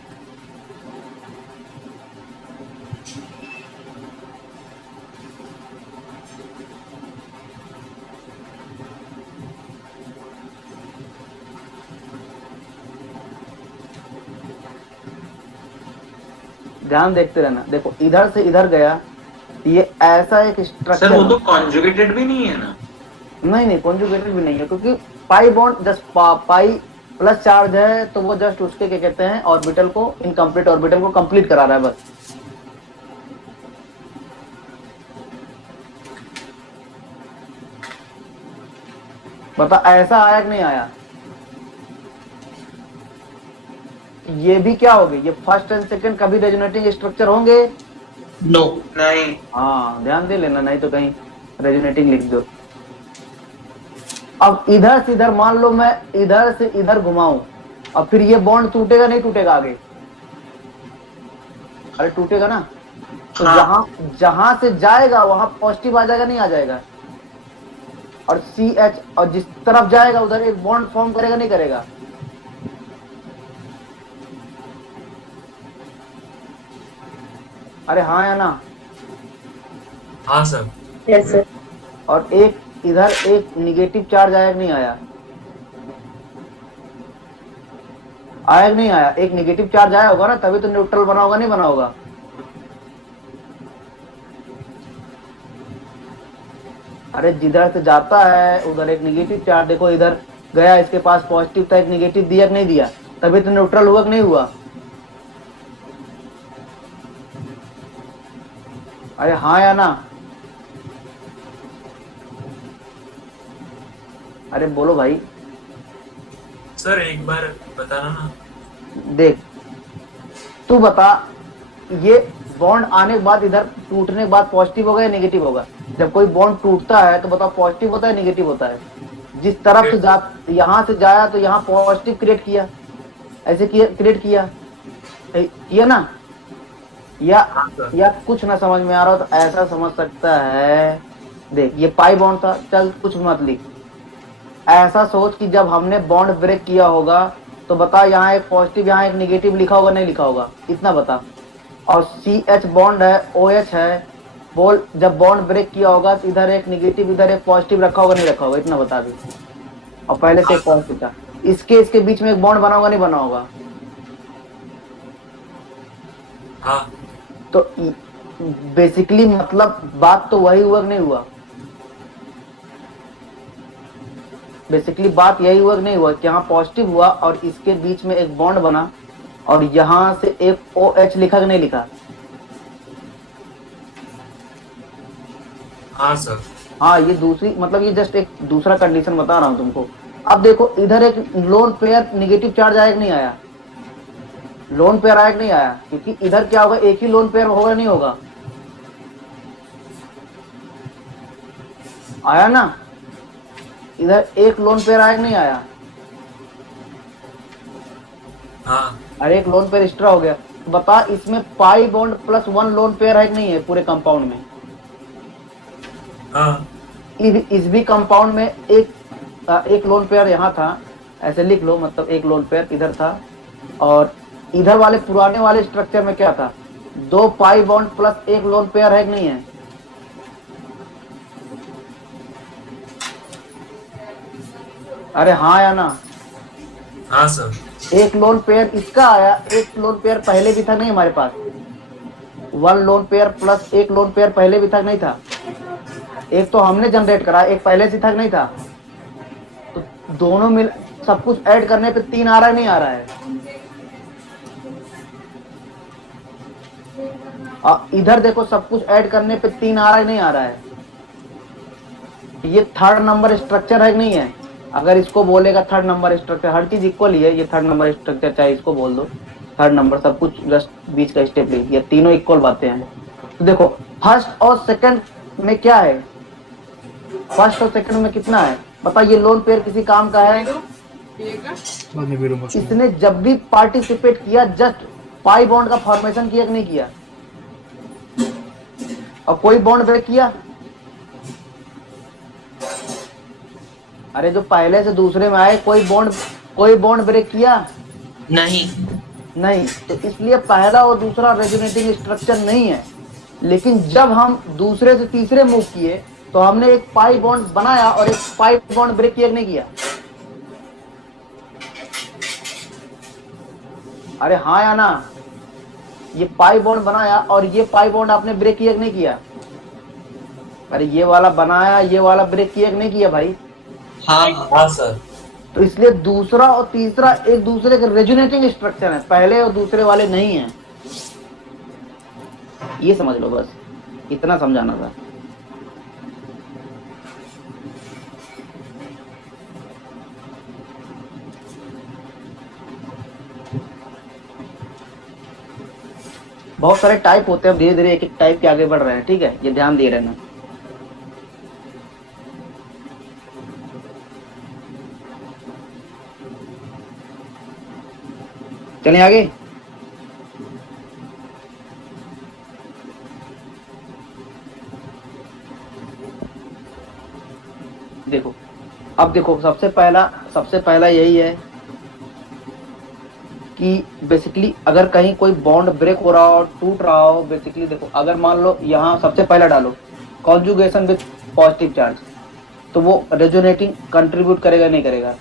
ध्यान देखते रहना, देखो इधर से इधर गया, ये ऐसा एक स्ट्रक्चर। सर वो तो कॉन्जुगेटेड भी नहीं है ना? नहीं कॉन्जुगेटेड भी नहीं है, क्योंकि pi bond just pi plus charge है, तो वो जस्ट उसके क्या कहते हैं, ऑर्बिटल को, इनकम्प्लीट ऑर्बिटल को कंप्लीट करा रहा है बस। बता ऐसा आया कि नहीं आया? ये भी क्या होगी, ये फर्स्ट एंड सेकंड कभी रेजोनेटिंग स्ट्रक्चर होंगे? नो नहीं। हाँ ध्यान दे लेना, नहीं तो कहीं रेजोनेटिंग लिख दो। अब इधर से इधर मान लो मैं इधर से इधर घुमाऊं, अब फिर ये बॉन्ड टूटेगा नहीं टूटेगा आगे? अरे टूटेगा ना। तो हाँ। जहां जहां से जाएगा वहां पॉजिटिव आ जाएगा नहीं आ जाएगा? और CH, और जिस तरफ जाएगा उधर एक बॉन्ड फॉर्म करेगा नहीं करेगा? अरे हाँ या ना? हाँ सर। Yes sir. और एक इधर एक निगेटिव चार्ज आया कि नहीं आया? आया कि नहीं आया? एक निगेटिव चार्ज आया होगा ना, तभी तो न्यूट्रल बना होगा, नहीं बना होगा? अरे जिधर से जाता है उधर एक निगेटिव चार्ज, देखो इधर गया, इसके पास पॉजिटिव था, एक निगेटिव दिया कि नहीं दिया, तभी तो न्यूट्रल हुआ कि नहीं हुआ? अरे हाँ या ना? अरे बोलो भाई। सर एक बार बताना ना। देख तू बता, ये बॉन्ड आने के बाद इधर टूटने के बाद पॉजिटिव होगा या नेगेटिव होगा? जब कोई बॉन्ड टूटता है तो बताओ पॉजिटिव होता है नेगेटिव होता है? जिस तरफ से जा, यहाँ से जाया तो यहाँ पॉजिटिव क्रिएट किया, ऐसे किया, क्रिएट किया ना? या कुछ ना समझ में आ रहा हो तो ऐसा समझ सकता है, देख ये पाई बॉन्ड था, चल कुछ मत लिख, ऐसा सोच कि जब हमने बॉन्ड ब्रेक किया होगा तो बता यहाँ एक पॉजिटिव यहाँ एक नेगेटिव लिखा होगा नहीं लिखा होगा, इतना बता। और CH बॉन्ड है, OH है, बोल जब बॉन्ड ब्रेक किया होगा तो इधर एक नेगेटिव इधर एक पॉजिटिव रखा होगा नहीं रखा होगा, इतना बता दे। और पहले से एक पॉजिटिव था, इसके बीच में एक बॉन्ड बना होगा नहीं बना होगा? हाँ। तो बेसिकली मतलब बात तो वही हुआ कि नहीं हुआ? बेसिकली बात यही हुआ कि नहीं हुआ कि यहाँ पॉजिटिव हुआ और इसके बीच में एक बॉन्ड बना और यहाँ से एक OH लिखा कि नहीं लिखा? हाँ सर। हाँ ये दूसरी, मतलब ये जस्ट एक दूसरा कंडीशन बता रहा हूँ तुमको। अब देखो इधर एक लोन पेयर निगेटिव चार्ज आया कि नहीं आया? लोन पेयर आया कि नहीं आया? क्योंकि इधर क्या होगा, एक ही लोन पेयर होगा नहीं होगा? आया ना? इधर एक लोन पेयर आया कि नहीं आया? हाँ। अरे एक लोन पेयर एक्स्ट्रा हो गया, बता इसमें pi bond plus 1 lone pair है कि नहीं है पूरे कंपाउंड में? हाँ। इस भी कंपाउंड में एक लोन पेयर यहाँ था, ऐसे लिख लो, मतलब एक लोन पेयर इधर था, और इधर वाले पुराने वाले स्ट्रक्चर में क्या था, 2 pi bond plus 1 lone pair है कि नहीं है? अरे हाँ या ना? हाँ सर। एक लोन पेयर इसका आया, एक लोन पेयर पहले भी था नहीं हमारे पास, 1 लोन पेयर प्लस एक लोन पेयर पहले भी था नहीं था, एक तो हमने जनरेट करा, एक पहले से था नहीं था, तो दोनों मिल सब कुछ ऐड करने पे 3 आ रहा है नहीं आ रहा है। इधर देखो सब कुछ ऐड करने पे 3 आ रहा है नहीं आ रहा है। ये थर्ड नंबर स्ट्रक्चर है कि नहीं है? अगर इसको बोलेगा थर्ड नंबर स्ट्रक्चर, हर चीज इक्वल ही है, ये थर्ड नंबर स्ट्रक्चर, चाहे इसको बोल दो थर्ड नंबर, सब कुछ जस्ट बीच का स्टेप ले, ये तीनों इक्वल बातें हैं। तो देखो फर्स्ट और सेकंड में क्या है, फर्स्ट और सेकंड में कितना है बता, ये लोन पेयर किसी काम का है? बाद में वीडियो पोस्ट इसने जब भी पार्टिसिपेट किया जस्ट पाई बॉन्ड का फॉर्मेशन किया कि नहीं किया? और कोई बॉन्ड ब्रेक किया? अरे जो पहले से दूसरे में आए कोई बॉन्ड ब्रेक किया? नहीं। नहीं। तो इसलिए पहला और दूसरा रेजोनेटिंग स्ट्रक्चर नहीं है। लेकिन जब हम दूसरे से तीसरे मूव किए तो हमने एक पाई बॉन्ड बनाया और एक पाई बॉन्ड ब्रेक किया नहीं किया? अरे हाँ या ना? ये पाई बॉन्ड बनाया और ये पाई बॉन्ड आपने ब्रेक किया नहीं किया? अरे ये वाला बनाया, ये वाला ब्रेक किया नहीं किया भाई? हाँ हाँ सर। तो इसलिए दूसरा और तीसरा एक दूसरे के रेजोनेटिंग स्ट्रक्चर है, पहले और दूसरे वाले नहीं है। ये समझ लो, बस इतना समझाना था। बहुत सारे टाइप होते हैं, धीरे धीरे एक एक टाइप के आगे बढ़ रहे हैं, ठीक है, ये ध्यान दे रहना। चलिए आगे। देखो अब देखो सबसे पहला यही है कि बेसिकली अगर कहीं कोई बॉन्ड ब्रेक हो रहा हो, टूट रहा हो, बेसिकली देखो अगर मान लो यहाँ सबसे पहला डालो कॉन्जुगेशन विथ पॉजिटिव चार्ज, तो वो रेजोनेटिंग कंट्रीब्यूट करेगा नहीं करेगा?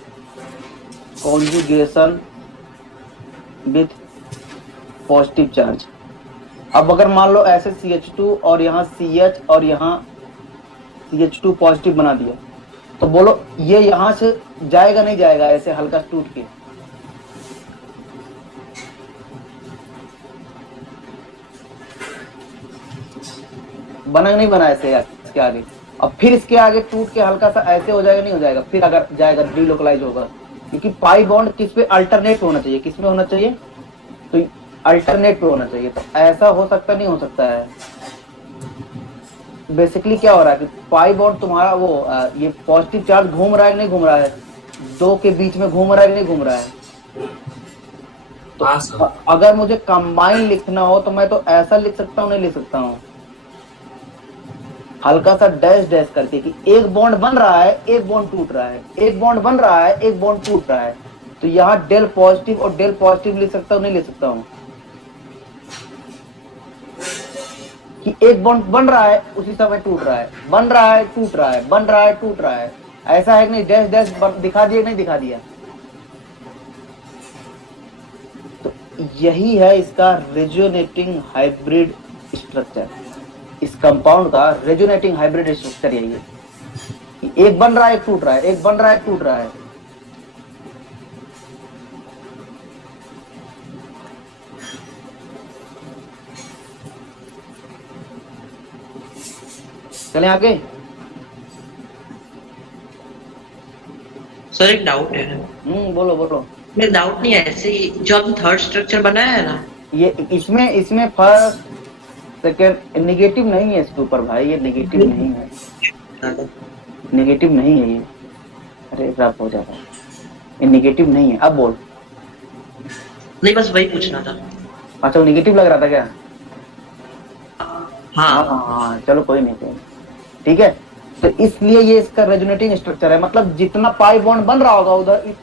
Conjugation with positive charge. अब अगर मान लो ऐसे CH2 और यहाँ CH और यहाँ CH2 पॉजिटिव बना दिया, तो बोलो ये यहाँ से जाएगा नहीं जाएगा ऐसे हल्का टूट के? बना नहीं बना ऐसे इसके आगे? अब फिर इसके आगे टूट के हल्का सा ऐसे हो जाएगा नहीं हो जाएगा? फिर अगर जाएगा डिलोकलाइज होगा, क्योंकि पाई बॉन्ड किस पे अल्टरनेट होना चाहिए, किस में होना चाहिए? तो अल्टरनेट पे होना चाहिए। तो ऐसा हो सकता नहीं हो सकता है? बेसिकली क्या हो रहा है कि पाई बॉन्ड तुम्हारा वो ये पॉजिटिव चार्ज घूम रहा है नहीं घूम रहा है, दो के बीच में घूम रहा है नहीं घूम रहा है? तो अगर मुझे कंबाइन लिखना हो तो मैं तो ऐसा लिख सकता हूँ नहीं लिख सकता हूँ, हल्का सा डैश डैश करके कि एक बॉन्ड बन रहा है, एक बॉन्ड टूट रहा है, एक बॉन्ड बन रहा है, एक बॉन्ड टूट रहा है। तो यहाँ डेल पॉजिटिव और डेल पॉजिटिव लिख सकता हूँ नहीं लिख सकता हूँ? कि एक बॉन्ड बन रहा है उसी समय टूट रहा है, बन रहा है टूट रहा है, बन रहा है टूट रहा है, ऐसा है कि नहीं? डैश डैश दिखा दिया नहीं दिखा दिया? तो यही है इसका रेजोनेटिंग हाइब्रिड स्ट्रक्चर, इस कंपाउंड का रेजोनेटिंग हाइब्रिड स्ट्रक्चर यही है कि एक बन रहा है एक टूट रहा है, एक बन रहा है एक टूट रहा है। चलें आगे। सर एक डाउट है। बोलो बोलो। मैं डाउट नहीं है, ऐसे ही जो आपने थर्ड स्ट्रक्चर बनाया है ना, ये इसमें फर्स्ट सेकंड नेगेटिव नहीं है इसके ऊपर भाई, ये नेगेटिव नहीं है, नेगेटिव नहीं है ये। अरे रफ हो जाता है, ये नेगेटिव नहीं है। अब बोल। नहीं बस वही पूछना था। अच्छा वो नेगेटिव लग रहा था क्या? हाँ हाँ चलो कोई नहीं, ठीक है। तो इसलिए ये इसका रेजोनेटिंग स्ट्रक्चर है, मतलब जितना पाई बॉन्ड बन रहा होगा उधर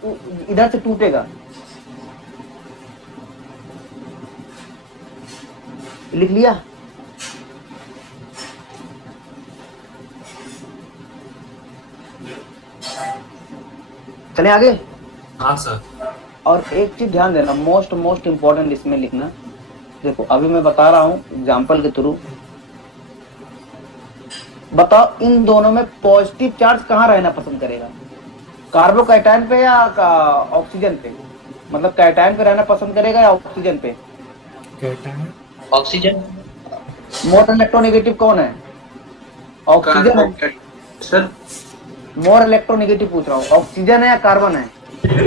इधर से टूटेगा। लिख लिया? चले आगे। हाँ सर। और एक चीज ध्यान देना, मोस्ट इम्पोर्टेंट इसमें लिखना। देखो अभी मैं बता रहा हूँ एग्जाम्पल के थ्रू। बताओ इन दोनों में पॉजिटिव चार्ज कहाँ रहना पसंद करेगा, कार्बोकैटायन पे या ऑक्सीजन पे? मतलब कैटायन पे रहना पसंद करेगा या ऑक्सीजन पे? कैटायन। ऑक्सीजन। मोर इलेक्ट्रोनेगेटिव कौन है? ऑक्सीजन है। Carbon sir. मोर इलेक्ट्रोनेगेटिव पूछ रहा हूँ, ऑक्सीजन है या कार्बन है?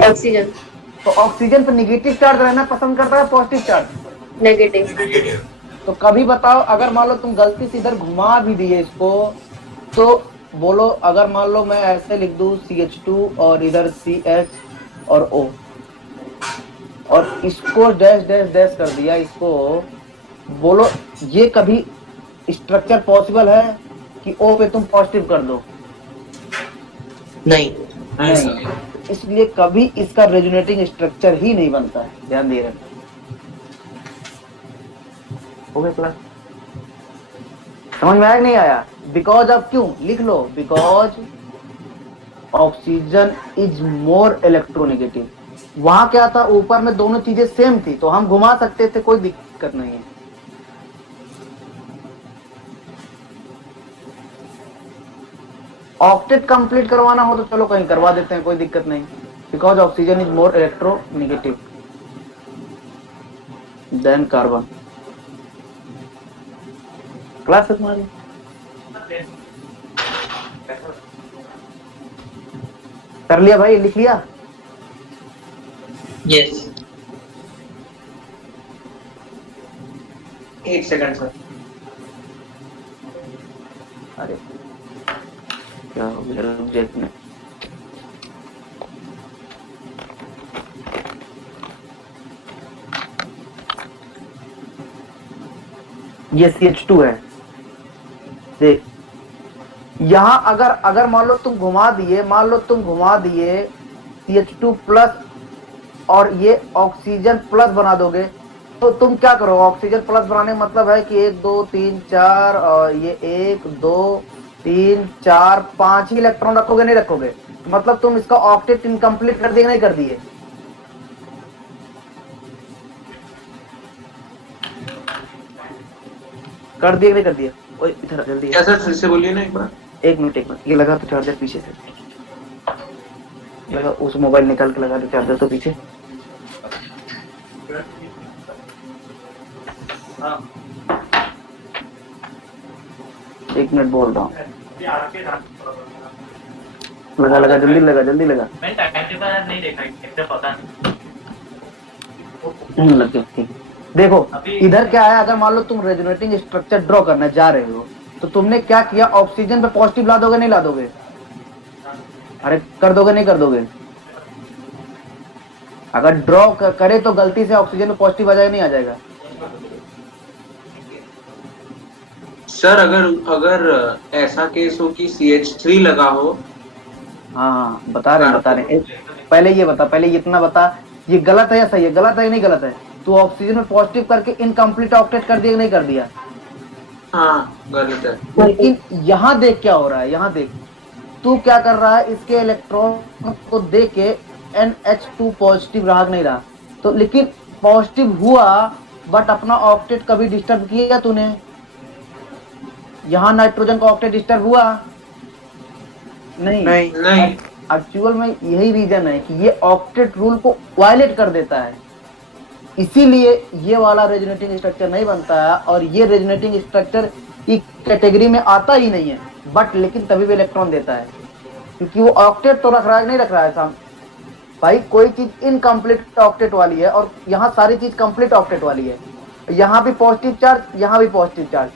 ऑक्सीजन। तो ऑक्सीजन पे निगेटिव चार्ज रहना पसंद करता है पॉजिटिव चार्ज? नेगेटिव। तो कभी बताओ अगर मान लो तुम गलती से इधर घुमा भी दिए इसको, तो बोलो अगर मान लो मैं ऐसे लिख दूं CH2 और इधर CH और O, और इसको डैश डैश डैश कर दिया इसको, बोलो ये कभी स्ट्रक्चर पॉसिबल है कि O पे तुम पॉजिटिव कर दो? नहीं। नहीं सर। इसलिए कभी इसका रेजोनेटिंग स्ट्रक्चर ही नहीं बनता है, ध्यान दे रहे हैं। हो गया क्लास? समझ में आया कि नहीं आया? बिकॉज अब क्यों लिख लो, because oxygen is more electronegative. वहां क्या था, ऊपर में दोनों चीजें सेम थी तो हम घुमा सकते थे, कोई दिक्कत नहीं है। ऑक्टेट कंप्लीट करवाना हो तो चलो कहीं करवा देते हैं, कोई दिक्कत नहीं। Because oxygen is more electronegative than carbon. Class है तुम्हारी? कर लिया भाई, लिख लिया? यस। एक सेकंड सर। अरे क्या हो गया, रुक जा एक मिनट। ये CH2 है, देख यहाँ अगर मान लो तुम घुमा दिए CH2 प्लस और ये ऑक्सीजन प्लस बना दोगे, तो तुम क्या करोगे? ऑक्सीजन प्लस बनाने का मतलब है कि 1 2 3 4 और ये 1 2 3 4 5 ही इलेक्ट्रॉन रखोगे, नहीं रखोगे? मतलब तुम इसका ऑक्टेट इनकम्प्लीट कर दिए, नहीं कर दिए? कर दिए नहीं कर दिया? ओए इधर जल्दी क्या सर, फिर से बोलिए ना एक बार। एक मिनट ये लगा तो चार्जर पीछे से लगा, उस मोबाइल निकाल के लगा दो चार्जर तो पीछे। एक मिनट बोल रहा हूँ, लगा जल्दी लगा। नहीं देखा पता लग गया, ठीक। देखो इधर क्या है, अगर मान लो तुम रेजोनेटिंग स्ट्रक्चर ड्रॉ करने जा रहे हो तो तुमने क्या किया, ऑक्सीजन पे पॉजिटिव ला दोगे नहीं ला दोगे? अरे कर दोगे नहीं कर दोगे? अगर ड्रॉ करे तो गलती से ऑक्सीजन पे पॉजिटिव आ जाएगा नहीं आ जाएगा? सर अगर ऐसा केस हो कि CH3 लगा हो। हाँ बता रहे पहले ये बता, पहले इतना बता, ये गलत है या सही है? गलत है या नहीं गलत है? तो ऑक्सीजन में पॉजिटिव करके इनकम्प्लीट ऑक्टेट कर दिया नहीं कर दिया? हाँ गलत है। लेकिन यहाँ देख क्या हो रहा है, यहाँ देख तू क्या कर रहा है, इसके इलेक्ट्रॉन को देख के NH2 पॉजिटिव रहा नहीं रहा, तो लेकिन पॉजिटिव हुआ बट अपना ऑक्टेट कभी डिस्टर्ब किया तूने? यहाँ नाइट्रोजन का ऑक्टेट डिस्टर्ब हुआ? नहीं। एक्चुअल में यही रीजन है कि ये ऑक्टेट रूल को वायलेट कर देता है, इसीलिए ये वाला रेजोनेटिंग स्ट्रक्चर नहीं बनता है और ये रेजोनेटिंग स्ट्रक्चर की कैटेगरी में आता ही नहीं है, बट लेकिन तभी भी इलेक्ट्रॉन देता है क्योंकि वो ऑक्टेट तो रख रहा है नहीं रख रहा है साहब भाई। कोई चीज इनकम्प्लीट ऑक्टेट वाली है और यहाँ सारी चीज कंप्लीट ऑक्टेट वाली है। यहाँ भी पॉजिटिव चार्ज, यहाँ भी पॉजिटिव चार्ज।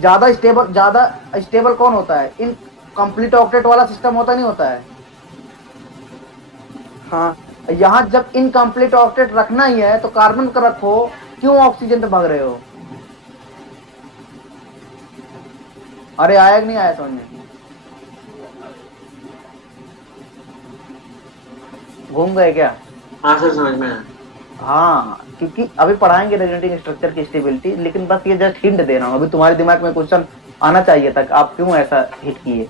ज्यादा स्टेबल कौन होता है? इनकम्प्लीट ऑक्टेट वाला सिस्टम होता नहीं होता है? हाँ, यहाँ जब इनकम्प्लीट ऑक्टेट रखना ही है तो कार्बन का रखो, क्यों ऑक्सीजन पे भाग रहे हो? अरे आया कि नहीं आया समझ में? घूम गए क्या? हाँ सर समझ में आया। हाँ क्योंकि अभी पढ़ाएंगे रेजोनेटिंग स्ट्रक्चर की स्टेबिलिटी, लेकिन बस ये जस्ट हिंट दे रहा हूँ, अभी तुम्हारे दिमाग में क्वेश्चन आना चाहिए था आप क्यों ऐसा हिट किए,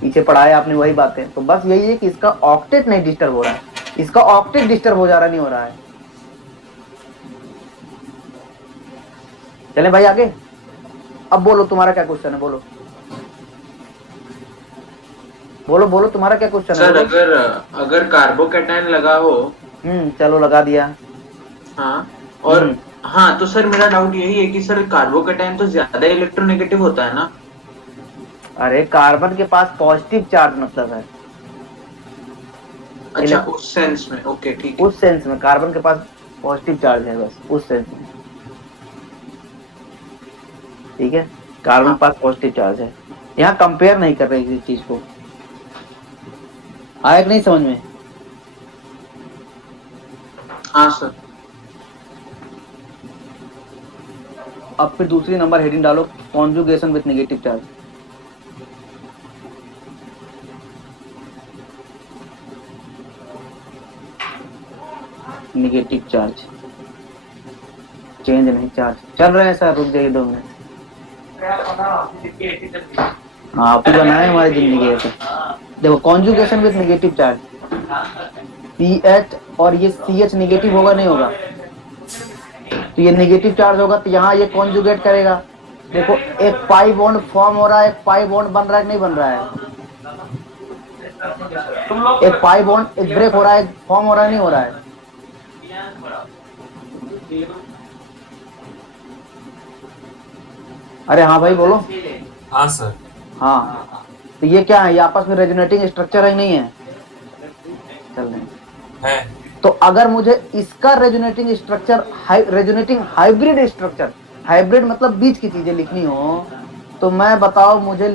पीछे पढ़ाए आपने वही बातें, तो बस यही है कि इसका ऑक्टेट नहीं डिस्टर्ब हो रहा है। इसका ऑक्टेट डिस्टर्ब हो जा रहा, नहीं हो रहा है। चले भाई आगे। अब बोलो तुम्हारा क्या क्वेश्चन है, बोलो बोलो बोलो, तुम्हारा क्या क्वेश्चन है? सर बोलो। अगर कार्बोकैटायन लगा हो, चलो लगा दिया। हाँ, और हाँ, तो सर मेरा डाउट यही है कि सर कार्बोकैटायन तो ज्यादा इलेक्ट्रोनेगेटिव होता है ना? अरे कार्बन के पास पॉजिटिव चार्ज मतलब है। अच्छा, उस सेंस में, ओके ठीक है। उस सेंस में कार्बन के पास पॉजिटिव चार्ज है, बस उस सेंस में, ठीक है। कार्बन के पास पॉजिटिव चार्ज है। यहाँ कंपेयर नहीं कर रहे इस चीज को। आया कि नहीं समझ में? हाँ सर। अब फिर दूसरी नंबर हेडिंग डालो, conjugation with negative charge. Negative charge, change नहीं, चार्ज चल रहे हैं सर, रुक जाइए 2 मिनट। हाँ, आप ही बनाए हमारी जिंदगी है। देखो conjugation with negative charge, CH और ये CH नेगेटिव होगा नहीं होगा, तो ये नेगेटिव चार्ज होगा, तो यहाँ ये कॉन्जुगेट करेगा। देखो एक पाई बॉन्ड फॉर्म हो रहा है, एक पाई बॉन्ड बन रहा है कि नहीं बन रहा है? एक पाई बॉन्ड, एक ब्रेक हो रहा है, फॉर्म हो रहा है नहीं हो रहा है? अरे हाँ भाई बोलो। हाँ सर। हाँ, तो ये क्या है? ये आपस में रेजोनेटिंग स्ट्रक्चर है नहीं है? चल रहे है। तो अगर मुझे इसका resonating structure, resonating hybrid structure, hybrid मतलब बीच की चीजें लिखनी हो, तो मैं बताओ मुझे,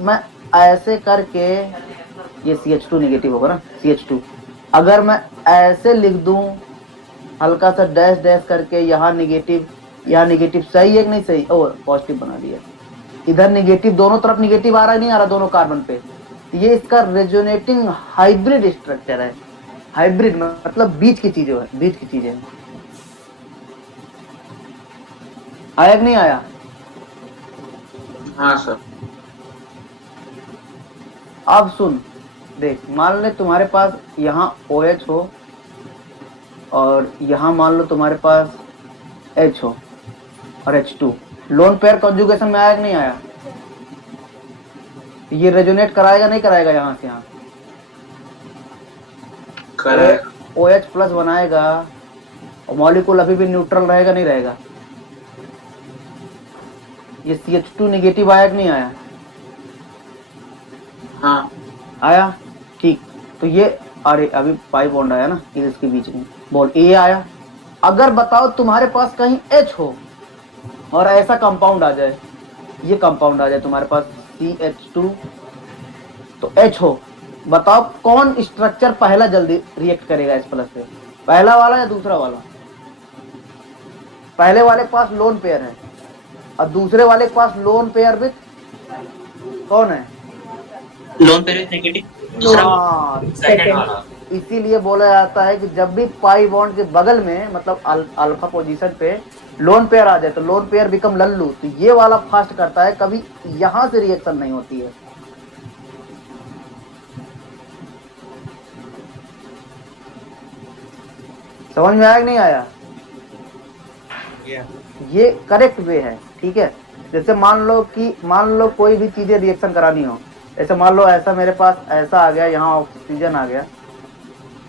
मैं ऐसे करके, ये CH2 नेगेटिव होगा ना, CH2, अगर मैं ऐसे लिख दूं हल्का सा डैश डैश करके, यहाँ नेगेटिव सही है कि नहीं सही? और पॉजिटिव बना दिया, इधर नेगेटिव, दोनों तरफ नेगेटिव आ रहा है नहीं आ रहा दोनों कार्बन पे, ये इसका रेजोनेटिंग हाइब्रिड स्ट्रक्चर है। हाइब्रिड मतलब बीच की चीजें है, बीच की चीजें। आया कि नहीं आया? हाँ सर। अब सुन, देख, मान ले तुम्हारे पास यहाँ OH हो और यहाँ मान लो तुम्हारे पास H हो और H2, लोन पेयर कॉन्जुगेशन में आया कि नहीं आया? ये रेजोनेट कराएगा नहीं कराएगा? यहाँ से यहाँ OH प्लस बनाएगा और मॉलिक्यूल अभी भी न्यूट्रल रहेगा नहीं रहेगा? ये CH2 नेगेटिव आया कि नहीं आया? हाँ आया, ठीक। तो ये, अरे अभी पाई बॉन्ड आया ना इसके बीच में, बोल ये आया। अगर बताओ तुम्हारे पास कहीं H हो और ऐसा कंपाउंड आ जाए, ये कंपाउंड आ जाए तुम्हारे पास CH2 तो H हो, बताओ कौन स्ट्रक्चर पहला जल्दी रिएक्ट करेगा H प्लस से? पहला वाला या दूसरा वाला? पहले वाले के पास लोन पेयर है और दूसरे वाले के पास लोन पेयर विथ कौन है? लोन पेयर नेगेटिव दूसरा। हाँ, सेकंड वाला। इसीलिए बोला जाता है कि जब भी पाई बॉन्ड के बगल में, मतलब अल्फा पोजीशन पे लोन पेयर आ जाए तो लोन पेयर बिकम लल्लू, तो ये वाला फास्ट करता है, कभी यहां से रिएक्शन नहीं होती है। समझ में आया कि नहीं आया? ये करेक्ट वे है, ठीक है। जैसे मान लो कोई भी चीजें रिएक्शन करानी हो, ऐसे मान लो ऐसा मेरे पास ऐसा आ गया, यहाँ ऑक्सीजन आ गया,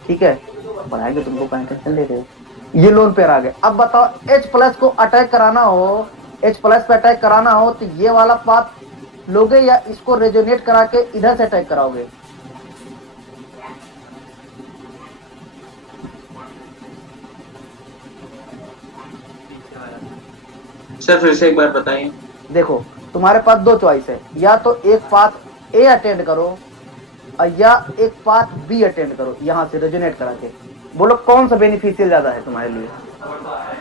ठीक है, बनाएंगे तुमको, कहीं टेंशन ले रहे हो, ये लोन पेयर आ गया। अब बताओ H प्लस को अटैक कराना हो, H प्लस पे अटैक कराना हो, तो ये वाला पाथ लोगे या इसको रेजोनेट करा के इधर से अटैक कराओगे? सर फिर से एक बार बताइए। देखो तुम्हारे पास 2 चॉइस है, या तो एक पाथ A अटेंड करो और या एक पाथ B अटेंड करो, यहाँ से रेजोनेट करा के। बोलो कौन सा बेनिफिशियल ज्यादा है तुम्हारे लिए?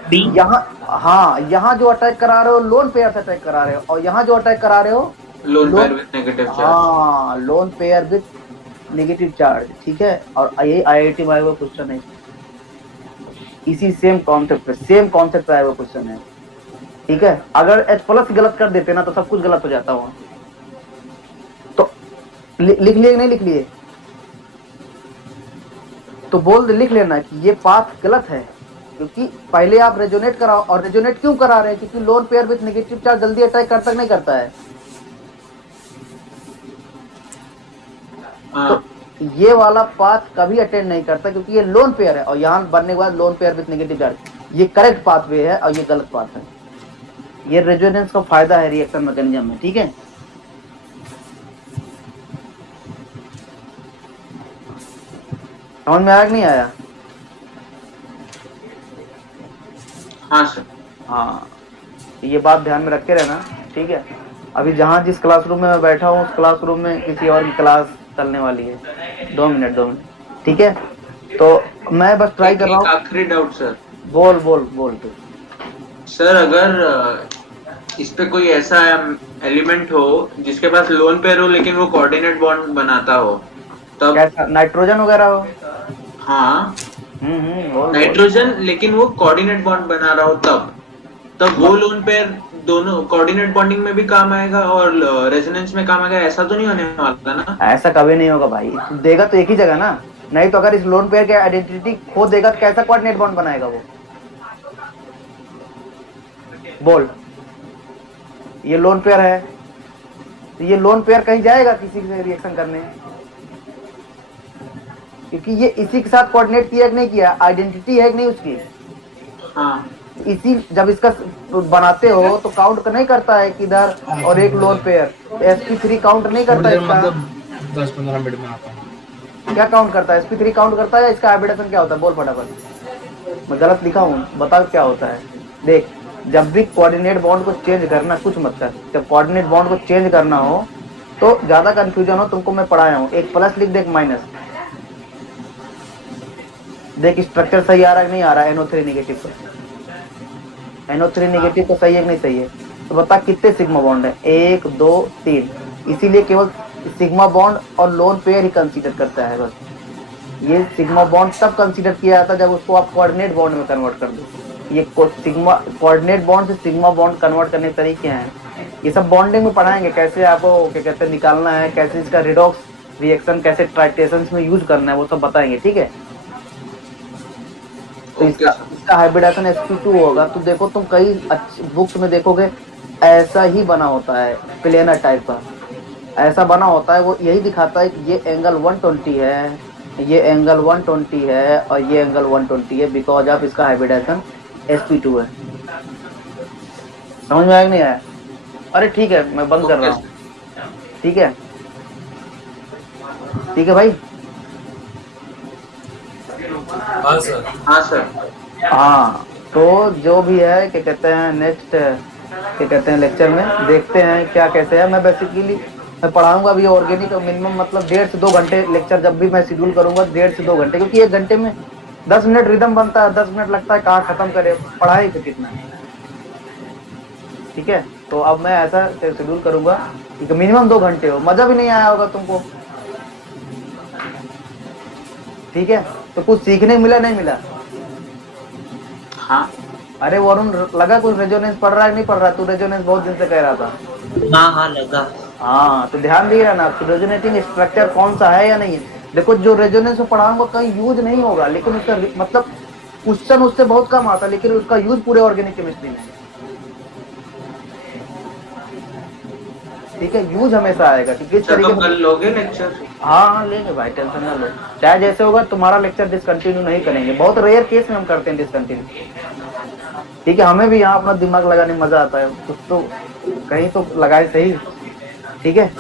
बी। यहाँ, हाँ, यहाँ जो अटैक करा रहे हो लोन पेयर से अटैक करा रहे हो, और यहाँ जो अटैक करा रहे हो lone pair with negative charge. हाँ, lone pair with negative charge, ठीक है। और ये IIT में आया हुआ क्वेश्चन है, इसी सेम कॉन्सेप्ट पे आया हुआ क्वेश्चन है, ठीक है। अगर H प्लस गलत कर देते ना तो सब कुछ गलत हो जाता वहां। तो लिख लिए नहीं लिख लिए? तो बोल लिख लेना कि ये पाथ गलत है, क्योंकि पहले आप रेजोनेट कराओ, और रेजोनेट क्यों करा रहे हैं, क्योंकि loan pair with negative charge जल्दी अटैक करता नहीं करता है। तो ये वाला पाथ कभी अटेंड नहीं करता, क्योंकि ये लोन पेयर है, और यहाँ बनने के बाद loan pair with negative charge, ये करेक्ट पाथवे है और ये गलत पाथ है। ये रेजोनेंस का फायदा है रिएक्शन मैकेनिज्म में, ठीक है। समझ में आया कि नहीं आया? हाँ सर। हाँ, ये बात ध्यान में रख के रहना, ठीक है। अभी जहाँ जिस क्लासरूम में मैं बैठा हूँ उस क्लासरूम में किसी और की क्लास चलने वाली है। 2 मिनट, ठीक है। तो मैं बस ट्राई कर रहा हूँ। आखिरी डाउट सर। बोल बोल बोल तू। सर अगर इस पे कोई ऐसा एलिमेंट हो जिसके पास लोन पेयर हो लेकिन वो कोऑर्डिनेट बॉन्ड बनाता हो, तब कैसा, नाइट्रोजन वगैरह हो? हाँ बोल, नाइट्रोजन, लेकिन वो कोऑर्डिनेट बॉन्ड बना रहा हो, तब वो लोन पेयर दोनों कोऑर्डिनेट बॉन्डिंग में भी काम आएगा और रेजोनेंस में काम आएगा, ऐसा तो नहीं होने वाला ना? ऐसा कभी नहीं होगा भाई, देगा तो एक ही जगह ना। नहीं तो अगर इस लोन पेयर के आइडेंटिटी खो देगा तो कैसा कोऑर्डिनेट बॉन्ड बनाएगा वो? बोल, ये लोन पेयर है तो ये लोन पेयर कहीं जाएगा किसी से रिएक्शन करने? क्योंकि ये इसी के साथ कोऑर्डिनेट किया कि नहीं किया, आइडेंटिटी है कि नहीं उसकी। हाँ, इसी जब इसका बनाते हो तो काउंट नहीं करता है किधर, और एक लोन पेयर sp3 काउंट नहीं करता है इसका। मतलब 10-15 मिनट में आता हूँ। क्या काउंट करता है? sp3 काउंट करता है। इसका हाइब्रिडेशन क्या होता है? बोल फटाफट। मैं गलत लिखा हूँ, बता क्या होता है। देख, जब भी कोऑर्डिनेट बॉन्ड को चेंज करना, कुछ मत कर, जब कोऑर्डिनेट बॉन्ड को चेंज करना हो तो ज्यादा कंफ्यूजन हो, तुमको मैं पढ़ाया हूँ, एक प्लस लिख दे, एक माइनस। देख स्ट्रक्चर सही आ रहा है कि नहीं आ रहा है। NO3 नेगेटिव को, NO3 नेगेटिव को सही है कि नहीं सही है? तो बता कितने सिग्मा बॉन्ड है? 1 2 3। इसीलिए केवल सिग्मा बॉन्ड और लोन पेयर ही कंसीडर करता है बस। ये सिग्मा बॉन्ड तब कंसीडर किया जाता है जब उसको आप कोऑर्डिनेट बॉन्ड में कन्वर्ट कर दो। ये सिग्मा कोऑर्डिनेट बॉन्ड से सिग्मा बॉन्ड कन्वर्ट करने के तरीके हैं, ये सब बॉन्डिंग में पढ़ाएंगे, कैसे आपको क्या कहते हैं निकालना है, कैसे इसका रिडॉक्स रिएक्शन कैसे टाइट्रेशंस में यूज करना है, वो सब बताएंगे, ठीक है। तो इसका हाइब्रिडेशन sp2 होगा। तो देखो तुम कई बुक्स में देखोगे ऐसा ही बना होता है, प्लेनर टाइप का ऐसा बना होता है। वो यही दिखाता है कि ये एंगल 120 है, ये एंगल 120 है और ये एंगल 120 है, बिकॉज ऑफ इसका हाइब्रिडेशन sp2 है। समझ में आया कि नहीं आया? अरे ठीक है, मैं बंद कर रहा हूँ, ठीक है, ठीक है भाई। हाँ सर। हाँ सर। हाँ, तो जो भी है क्या कहते हैं नेक्स्ट क्या कहते हैं लेक्चर में देखते हैं क्या कैसे है। मैं बेसिकली मैं पढ़ाऊंगा अभी ऑर्गेनिक, मिनिमम मतलब 1.5 से 2 घंटे लेक्चर जब भी मैं शेड्यूल करूंगा, 1.5 से 2 घंटे, क्योंकि 1 घंटे में 10 मिनट रिदम बनता है, 10 मिनट लगता है कहाँ खत्म करे, पढ़ाई तो कितना है, ठीक है। तो अब मैं ऐसा शेड्यूल करूंगा कि मिनिमम 2 घंटे हो। मजा भी नहीं आया होगा तुमको, ठीक है। तो कुछ सीखने मिला नहीं मिला? हाँ। अरे वरुण, लगा कुछ रेजोनेंस पढ़ रहा है नहीं पढ़ रहा? तू रेजोनेंस बहुत दिन से कह रहा था। हाँ लगा। हाँ, तो ध्यान दिए ना, रेजोनेटिंग स्ट्रक्चर कौन सा है या नहीं है। देखो जो रेजोनेंस में पढ़ाऊंगा कहीं यूज नहीं होगा, लेकिन उसका मतलब क्वेश्चन उससे बहुत कम आता, लेकिन उसका यूज पूरे ऑर्गेनिक केमिस्ट्री में है, ठीक है। यूज हमेशा आएगा कि किस तरीके से। कल लोगे लेक्चर? हाँ लेंगे भाई, टेंशन ना लो। चाहे जैसे होगा, तुम्हारा लेक्चर डिसकंटिन्यू नहीं करेंगे, बहुत रेयर केस में हम करते हैं डिसकंटिन्यू, ठीक है। हमें भी यहाँ अपना दिमाग लगाने में मजा आता है, कुछ तो कहीं तो लगाए सही, ठीक है।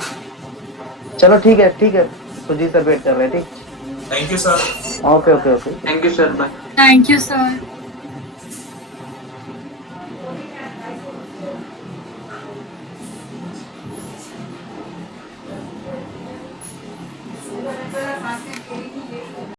चलो ठीक है, ठीक है। तो जी सर वेट कर रहे हैं, ठीक। Thank you sir. Okay okay okay. Thank you sir, bye. Thank you, sir.